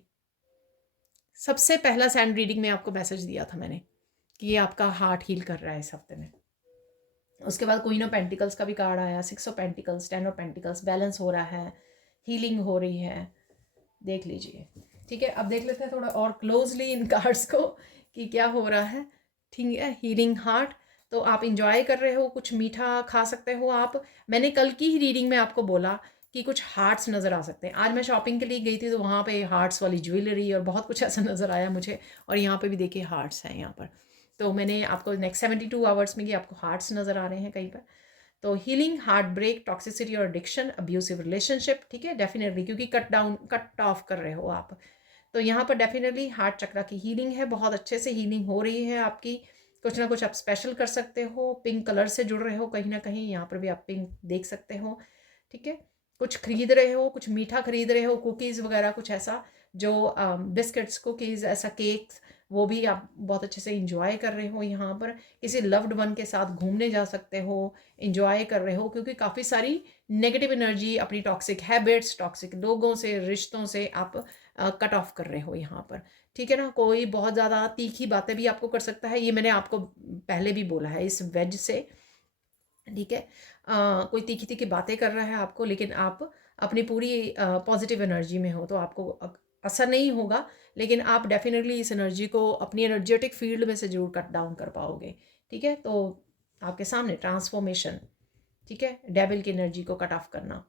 सबसे पहला सैंड रीडिंग में आपको मैसेज दिया था मैंने कि ये आपका हार्ट हील कर रहा है इस हफ्ते में। उसके बाद क्वीन ऑफ पेंटिकल्स का भी कार्ड आया, 6 of pentacles, 10 of pentacles, balance हो रहा है, हीलिंग हो रही है, देख लीजिए, ठीक है? अब देख लेते हैं थोड़ा और क्लोजली इन कार्ड्स को कि क्या हो रहा है, ठीक है? हीलिंग हार्ट, तो आप इंजॉय कर रहे हो, कुछ मीठा खा सकते हो आप। मैंने कल की ही रीडिंग में आपको बोला कि कुछ हार्ट्स नज़र आ सकते हैं। आज मैं शॉपिंग के लिए गई थी तो वहाँ पे हार्ट्स वाली ज्वेलरी और बहुत कुछ ऐसा नज़र आया मुझे, और यहाँ पे भी देखिए हार्ट्स हैं यहाँ पर। तो मैंने आपको नेक्स्ट 72 आवर्स में कि आपको हार्ट्स नज़र आ रहे हैं कहीं पर। तो हीलिंग, हार्ट ब्रेक, टॉक्सिसिटी और एडिक्शन, अब्यूसिव रिलेशनशिप, ठीक है? डेफिनेटली, क्योंकि कट डाउन, कट ऑफ कर रहे हो आप, तो यहाँ पर डेफिनेटली हार्ट चक्रा की हीलिंग है, बहुत अच्छे से हीलिंग हो रही है आपकी। कुछ ना कुछ आप स्पेशल कर सकते हो, पिंक कलर से जुड़ रहे हो कहीं ना कहीं, यहाँ पर भी आप पिंक देख सकते हो, ठीक है? कुछ खरीद रहे हो, कुछ मीठा खरीद रहे हो, कुकीज़ वगैरह, कुछ ऐसा जो बिस्किट्स, कुकीज़, ऐसा केक्स, वो भी आप बहुत अच्छे से इंजॉय कर रहे हो। यहाँ पर किसी लव्ड वन के साथ घूमने जा सकते हो, इंजॉय कर रहे हो, क्योंकि काफ़ी सारी नेगेटिव एनर्जी अपनी टॉक्सिक हैबिट्स, टॉक्सिक लोगों से, रिश्तों से आप कट ऑफ कर रहे हो यहाँ पर। ठीक है ना। कोई बहुत ज़्यादा तीखी बातें भी आपको कर सकता है, ये मैंने आपको पहले भी बोला है इस वेज से। ठीक है। कोई तीखी तीखी बातें कर रहा है आपको, लेकिन आप अपनी पूरी पॉजिटिव एनर्जी में हो तो आपको असर नहीं होगा, लेकिन आप डेफिनेटली इस एनर्जी को अपनी एनर्जेटिक फील्ड में से जरूर कट डाउन कर पाओगे। ठीक है। तो आपके सामने ट्रांसफॉर्मेशन, ठीक है, डेविल की एनर्जी को कट ऑफ करना।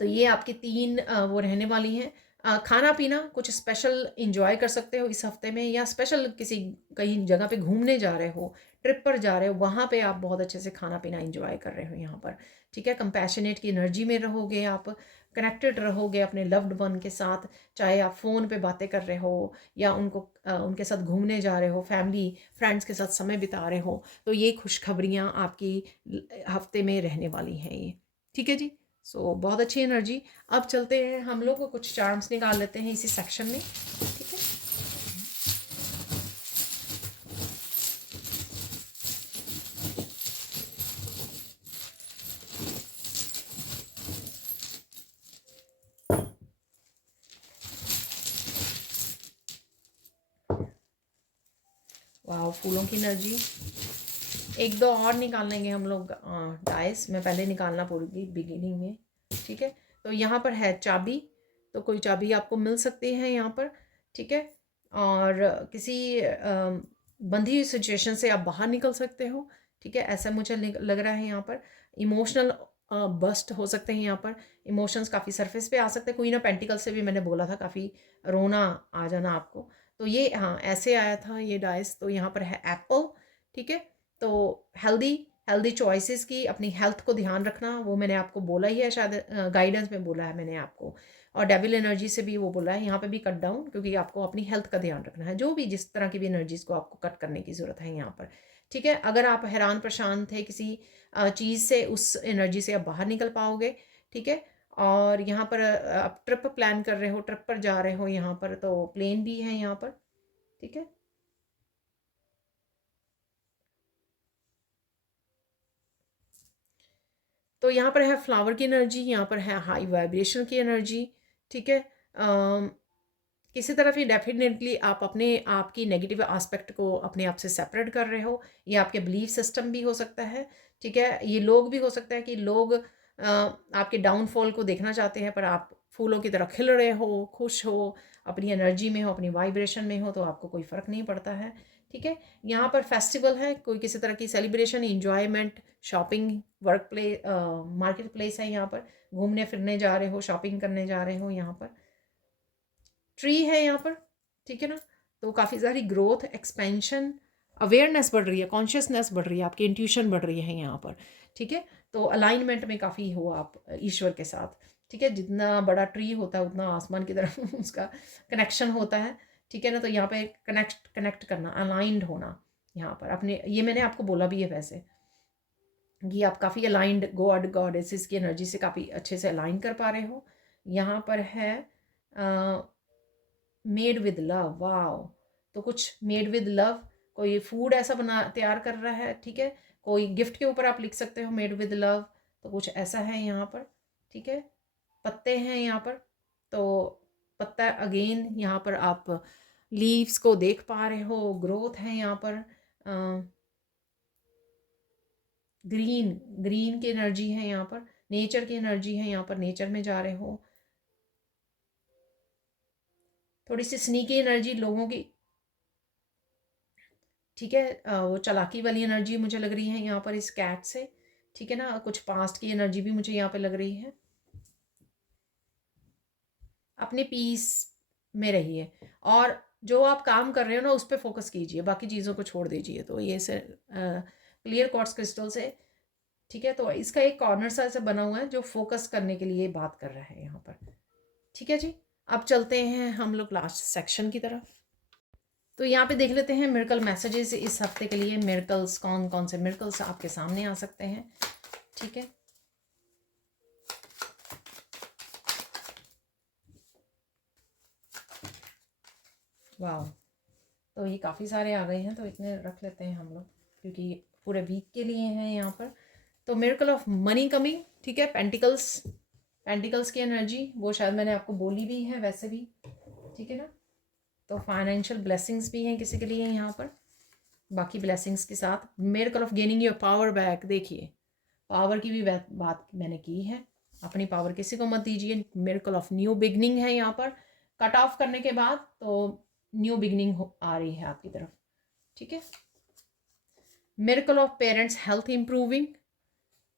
तो ये आपकी 3 वो रहने वाली हैं। खाना पीना कुछ स्पेशल इंजॉय कर सकते हो इस हफ्ते में, या स्पेशल किसी कहीं जगह पे घूमने जा रहे हो, ट्रिप पर जा रहे हो, वहाँ पे आप बहुत अच्छे से खाना पीना इंजॉय कर रहे हो यहाँ पर। ठीक है। कंपैशनेट की एनर्जी में रहोगे, आप कनेक्टेड रहोगे अपने लव्ड वन के साथ, चाहे आप फ़ोन पे बातें कर रहे हो या उनके साथ घूमने जा रहे हो, फैमिली फ्रेंड्स के साथ समय बिता रहे हो। तो ये खुशखबरियाँ आपकी हफ्ते में रहने वाली हैं ये। ठीक है जी। सो बहुत अच्छी एनर्जी। अब चलते हैं हम लोग कुछ चार्म्स निकाल लेते हैं इसी सेक्शन में। ठीक है। वाह, फूलों की एनर्जी। एक दो और निकाल लेंगे हम लोग डाइस, मैं पहले निकालना पड़ेगी बिगिनिंग में। ठीक है। तो यहाँ पर है चाबी, तो कोई चाबी आपको मिल सकती है यहाँ पर। ठीक है। और किसी बंधी हुई सिचुएशन से आप बाहर निकल सकते हो। ठीक है, ऐसा मुझे लग रहा है यहाँ पर। इमोशनल बस्ट हो सकते हैं यहाँ पर, इमोशंस काफ़ी सरफेस पे आ सकते हैं। क्वीन ऑफ पेंटिकल से भी मैंने बोला था काफ़ी रोना आ जाना आपको, तो ये हाँ ऐसे आया था ये डाइस। तो यहाँ पर है एप्पल। ठीक है। तो हेल्दी हेल्दी चॉइसेस की, अपनी हेल्थ को ध्यान रखना, वो मैंने आपको बोला ही है, शायद गाइडेंस में बोला है मैंने आपको। और डेविल एनर्जी से भी वो बोला है यहाँ पे भी कट डाउन, क्योंकि आपको अपनी हेल्थ का ध्यान रखना है, जो भी जिस तरह की भी एनर्जीज को आपको कट करने की ज़रूरत है यहाँ पर। ठीक है। अगर आप हैरान परेशान थे किसी चीज़ से, उस एनर्जी से आप बाहर निकल पाओगे। ठीक है। और यहाँ पर आप ट्रिप प्लान कर रहे हो, ट्रिप पर जा रहे हो यहाँ पर, तो प्लेन भी है यहाँ पर। ठीक है। तो यहाँ पर है फ्लावर की एनर्जी, यहाँ पर है हाई वाइब्रेशन की एनर्जी। ठीक है। किसी तरफ ही डेफिनेटली आप अपने आप की नेगेटिव एस्पेक्ट को अपने आप से सेपरेट कर रहे हो। ये आपके बिलीफ सिस्टम भी हो सकता है। ठीक है। ये लोग भी हो सकता है कि लोग आपके डाउनफॉल को देखना चाहते हैं, पर आप फूलों की तरह खिल रहे हो, खुश हो, अपनी एनर्जी में हो, अपनी वाइब्रेशन में हो, तो आपको कोई फ़र्क नहीं पड़ता है। ठीक है। यहाँ पर फेस्टिवल है, कोई किसी तरह की celebration, enjoyment, shopping, work play market place है यहाँ पर, घूमने फिरने जा रहे हो, शॉपिंग करने जा रहे हो यहाँ पर। ट्री है यहाँ पर। ठीक है ना। तो काफ़ी सारी ग्रोथ, एक्सपेंशन, अवेयरनेस बढ़ रही है, कॉन्शियसनेस बढ़ रही है, आपकी इंट्यूशन बढ़ रही है यहाँ पर। ठीक है। तो अलाइनमेंट में काफ़ी हो आप ईश्वर के साथ। ठीक है। जितना बड़ा ट्री होता है उतना आसमान की तरफ उसका कनेक्शन होता है। ठीक है ना। तो यहाँ पे कनेक्ट कनेक्ट करना, अलाइंड होना यहाँ पर अपने, ये मैंने आपको बोला भी है वैसे, कि आप काफ़ी अलाइंड गॉड गॉडेसेस की एनर्जी से काफ़ी अच्छे से अलाइन कर पा रहे हो। यहाँ पर है मेड विद लव। वाओ। तो कुछ मेड विद लव, कोई फूड ऐसा बना तैयार कर रहा है। ठीक है। कोई गिफ्ट के ऊपर आप लिख सकते हो मेड विद लव, तो कुछ ऐसा है यहाँ पर। ठीक है। पत्ते हैं यहाँ पर, तो पत्ता अगेन यहाँ पर आप लीव्स को देख पा रहे हो, ग्रोथ है यहाँ पर। ग्रीन ग्रीन की एनर्जी है यहाँ पर, नेचर की एनर्जी है यहाँ पर, नेचर में जा रहे हो। थोड़ी सी स्नीकी एनर्जी लोगों की। ठीक है। वो चालाकी वाली एनर्जी मुझे लग रही है यहाँ पर इस कैट से। ठीक है ना। कुछ पास्ट की एनर्जी भी मुझे यहाँ पे लग रही है। अपने पीस में रहिए, और जो आप काम कर रहे हो ना उस पर फोकस कीजिए, बाकी चीज़ों को छोड़ दीजिए। तो ये से क्लियर क्वार्ट्ज क्रिस्टल से। ठीक है। तो इसका एक कॉर्नर सा ऐसा बना हुआ है जो फोकस करने के लिए बात कर रहा है यहाँ पर। ठीक है जी। अब चलते हैं हम लोग लास्ट सेक्शन की तरफ। तो यहाँ पे देख लेते हैं मिरेकल मैसेजेस इस हफ्ते के लिए। मिरेकल्स, कौन कौन से मिरेकल्स आपके सामने आ सकते हैं। ठीक है। वाह, तो ये काफ़ी सारे आ गए हैं, तो इतने रख लेते हैं हम लोग क्योंकि पूरे वीक के लिए हैं यहाँ पर। तो मिरेकल ऑफ मनी कमिंग, ठीक है। पेंटिकल्स की एनर्जी वो शायद मैंने आपको बोली भी है वैसे भी, ठीक है ना। तो फाइनेंशियल ब्लेसिंग्स भी हैं किसी के लिए यहाँ पर, बाकी ब्लेसिंग्स के साथ। Miracle of gaining your power back, देखिए पावर की भी बात मैंने की है, अपनी पावर किसी को मत दीजिए। मिरेकल ऑफ न्यू बिगनिंग है यहाँ पर, कट ऑफ करने के बाद तो न्यू बिगनिंग आ रही है आपकी तरफ, ठीक है। Miracle of parents health improving,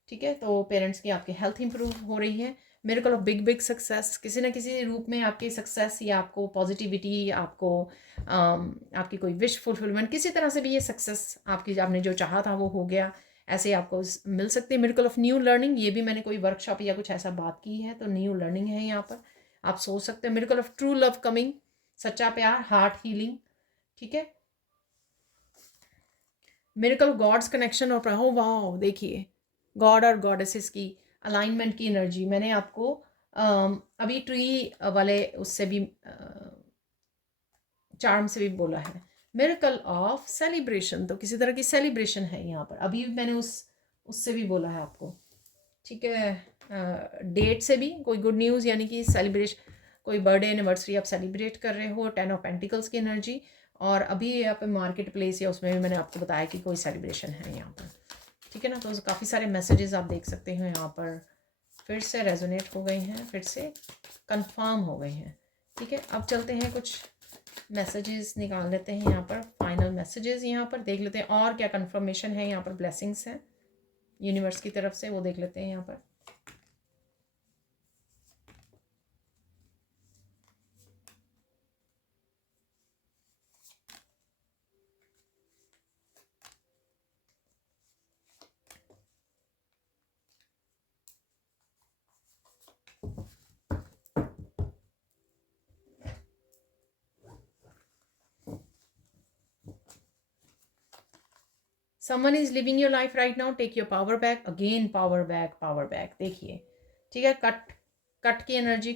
ठीक है, तो पेरेंट्स की आपकी हेल्थ इंप्रूव हो रही है। Miracle of big big success, किसी ना किसी रूप में आपकी सक्सेस या आपको पॉजिटिविटी, आपको आपकी कोई विश फुलफिलमेंट, किसी तरह से भी ये सक्सेस आपकी, आपने जो चाहा था वो हो गया, ऐसे आपको मिल सकती है। मिरेकल ऑफ न्यू लर्निंग, ये भी मैंने कोई वर्कशॉप या कुछ ऐसा बात की है, तो न्यू लर्निंग है यहाँ पर, आप सोच सकते हैं। Miracle of true love coming, सच्चा प्यार, हार्ट हीलिंग, ठीक है। मिरेकल गॉड्स कनेक्शन और हो वाह, देखिए गॉड और गॉडेसेस की अलाइनमेंट की एनर्जी मैंने आपको अभी ट्री वाले उससे भी चार्म से भी बोला है। मिरेकल ऑफ सेलिब्रेशन, तो किसी तरह की सेलिब्रेशन है यहाँ पर, अभी मैंने उससे भी बोला है आपको, ठीक है। डेट से भी कोई गुड न्यूज़, यानी कि सेलिब्रेशन, कोई बर्थडे एनिवर्सरी आप सेलिब्रेट कर रहे हो। 10 ऑफ पेंटिकल्स की एनर्जी, और अभी यहाँ पे मार्केट प्लेस या उसमें भी मैंने आपको बताया कि कोई सेलिब्रेशन है यहाँ पर, ठीक है ना। तो काफ़ी सारे मैसेजेस आप देख सकते हो यहाँ पर, फिर से रेजोनेट हो गए हैं, फिर से कंफर्म हो गए हैं, ठीक है। अब चलते हैं कुछ मैसेजेस निकाल लेते हैं यहाँ पर, फाइनल मैसेजेस यहाँ पर देख लेते हैं, और क्या कंफर्मेशन है यहाँ पर, ब्लेसिंग्स हैं यूनिवर्स की तरफ से, वो देख लेते हैं यहाँ पर। Someone is living your life right now, take your power back, again power back, देखिए, ठीक है। कट की एनर्जी,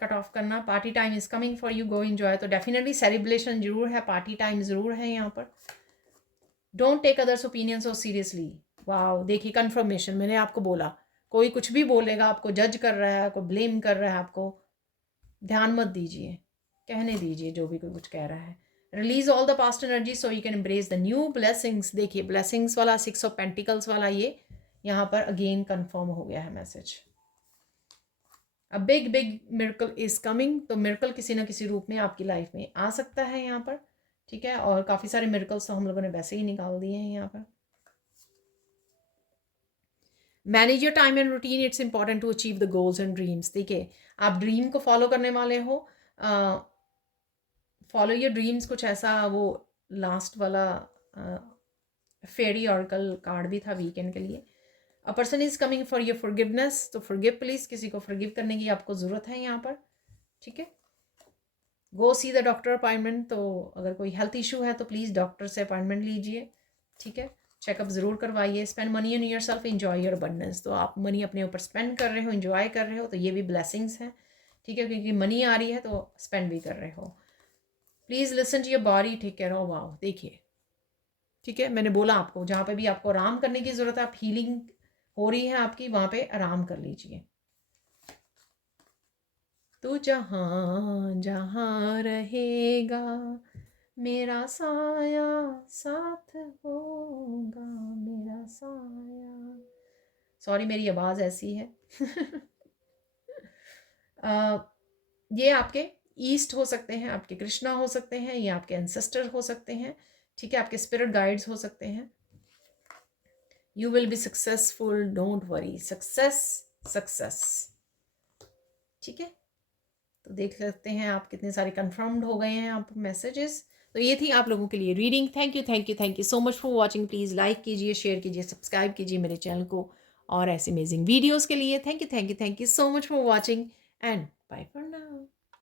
कट ऑफ करना, party time is coming for you, go enjoy, तो डेफिनेटली सेलिब्रेशन जरूर है, पार्टी टाइम जरूर है यहाँ पर। Don't take others opinion so seriously, वाह, देखिए कंफर्मेशन, मैंने आपको बोला कोई कुछ भी बोलेगा, आपको जज कर रहा है, आपको ब्लेम कर रहा है, आपको ध्यान मत दीजिए, कहने दीजिए जो भी कोई कुछ कह रहा है। Release all the past energy so you can embrace the new blessings, देखिए ब्लेसिंग्स वाला 6 ऑफ पेंटिकल्स वाला ये यहाँ पर अगेन कंफर्म हो गया है message. A big big miracle is coming, तो मिरेकल किसी ना किसी रूप में आपकी लाइफ में आ सकता है यहाँ पर, ठीक है। और काफ़ी सारे मिरेकल्स तो हम लोगों ने वैसे ही निकाल दिए हैं यहाँ पर। Manage your time and routine, it's important to achieve the goals and dreams, देखिए आप ड्रीम को फॉलो करने वाले हो, फॉलो योर ड्रीम्स, कुछ ऐसा वो लास्ट वाला फेरी ऑर्कल कार्ड भी था वीकेंड के लिए। A person is coming for your forgiveness, तो फॉरगिव प्लीज, किसी को फॉरगिव करने की आपको ज़रूरत है यहाँ पर, ठीक है। गो सी द डॉक्टर अपॉइंटमेंट, तो अगर कोई हेल्थ इशू है तो प्लीज़ डॉक्टर से अपॉइंटमेंट लीजिए, ठीक है। चेकअप ज़रूर करवाइए। Spend money on your self, enjoy your abundance, तो आप मनी अपने ऊपर स्पेंड कर रहे हो, एंजॉय कर रहे हो, तो ये भी ब्लेसिंग्स हैं, ठीक है, क्योंकि मनी आ रही है तो स्पेंड भी कर रहे हो। Please listen to your body, ठीक कह रहा हो, वाह, देखिए, ठीक है, मैंने बोला आपको जहाँ पे भी आपको आराम करने की ज़रूरत है, आप हीलिंग हो रही है आपकी, वहाँ पे आराम कर लीजिए। तू जहाँ जहाँ रहेगा मेरा साया साथ होगा, मेरा साया, सॉरी मेरी आवाज़ ऐसी है। ये आपके ईस्ट हो सकते हैं, आपके कृष्णा हो सकते हैं, ये आपके एंसेस्टर हो सकते हैं, ठीक है, आपके स्पिरिट गाइड्स हो सकते हैं। You will be successful, don't worry, success success, ठीक है। तो देख सकते हैं आप कितने सारे कंफर्म्ड हो गए हैं आप मैसेजेस। तो ये थी आप लोगों के लिए reading. Thank you so much for watching. Please like कीजिए, शेयर कीजिए, सब्सक्राइब कीजिए मेरे चैनल को, और ऐसे अमेजिंग वीडियोस के लिए thank you so much for watching and bye for now.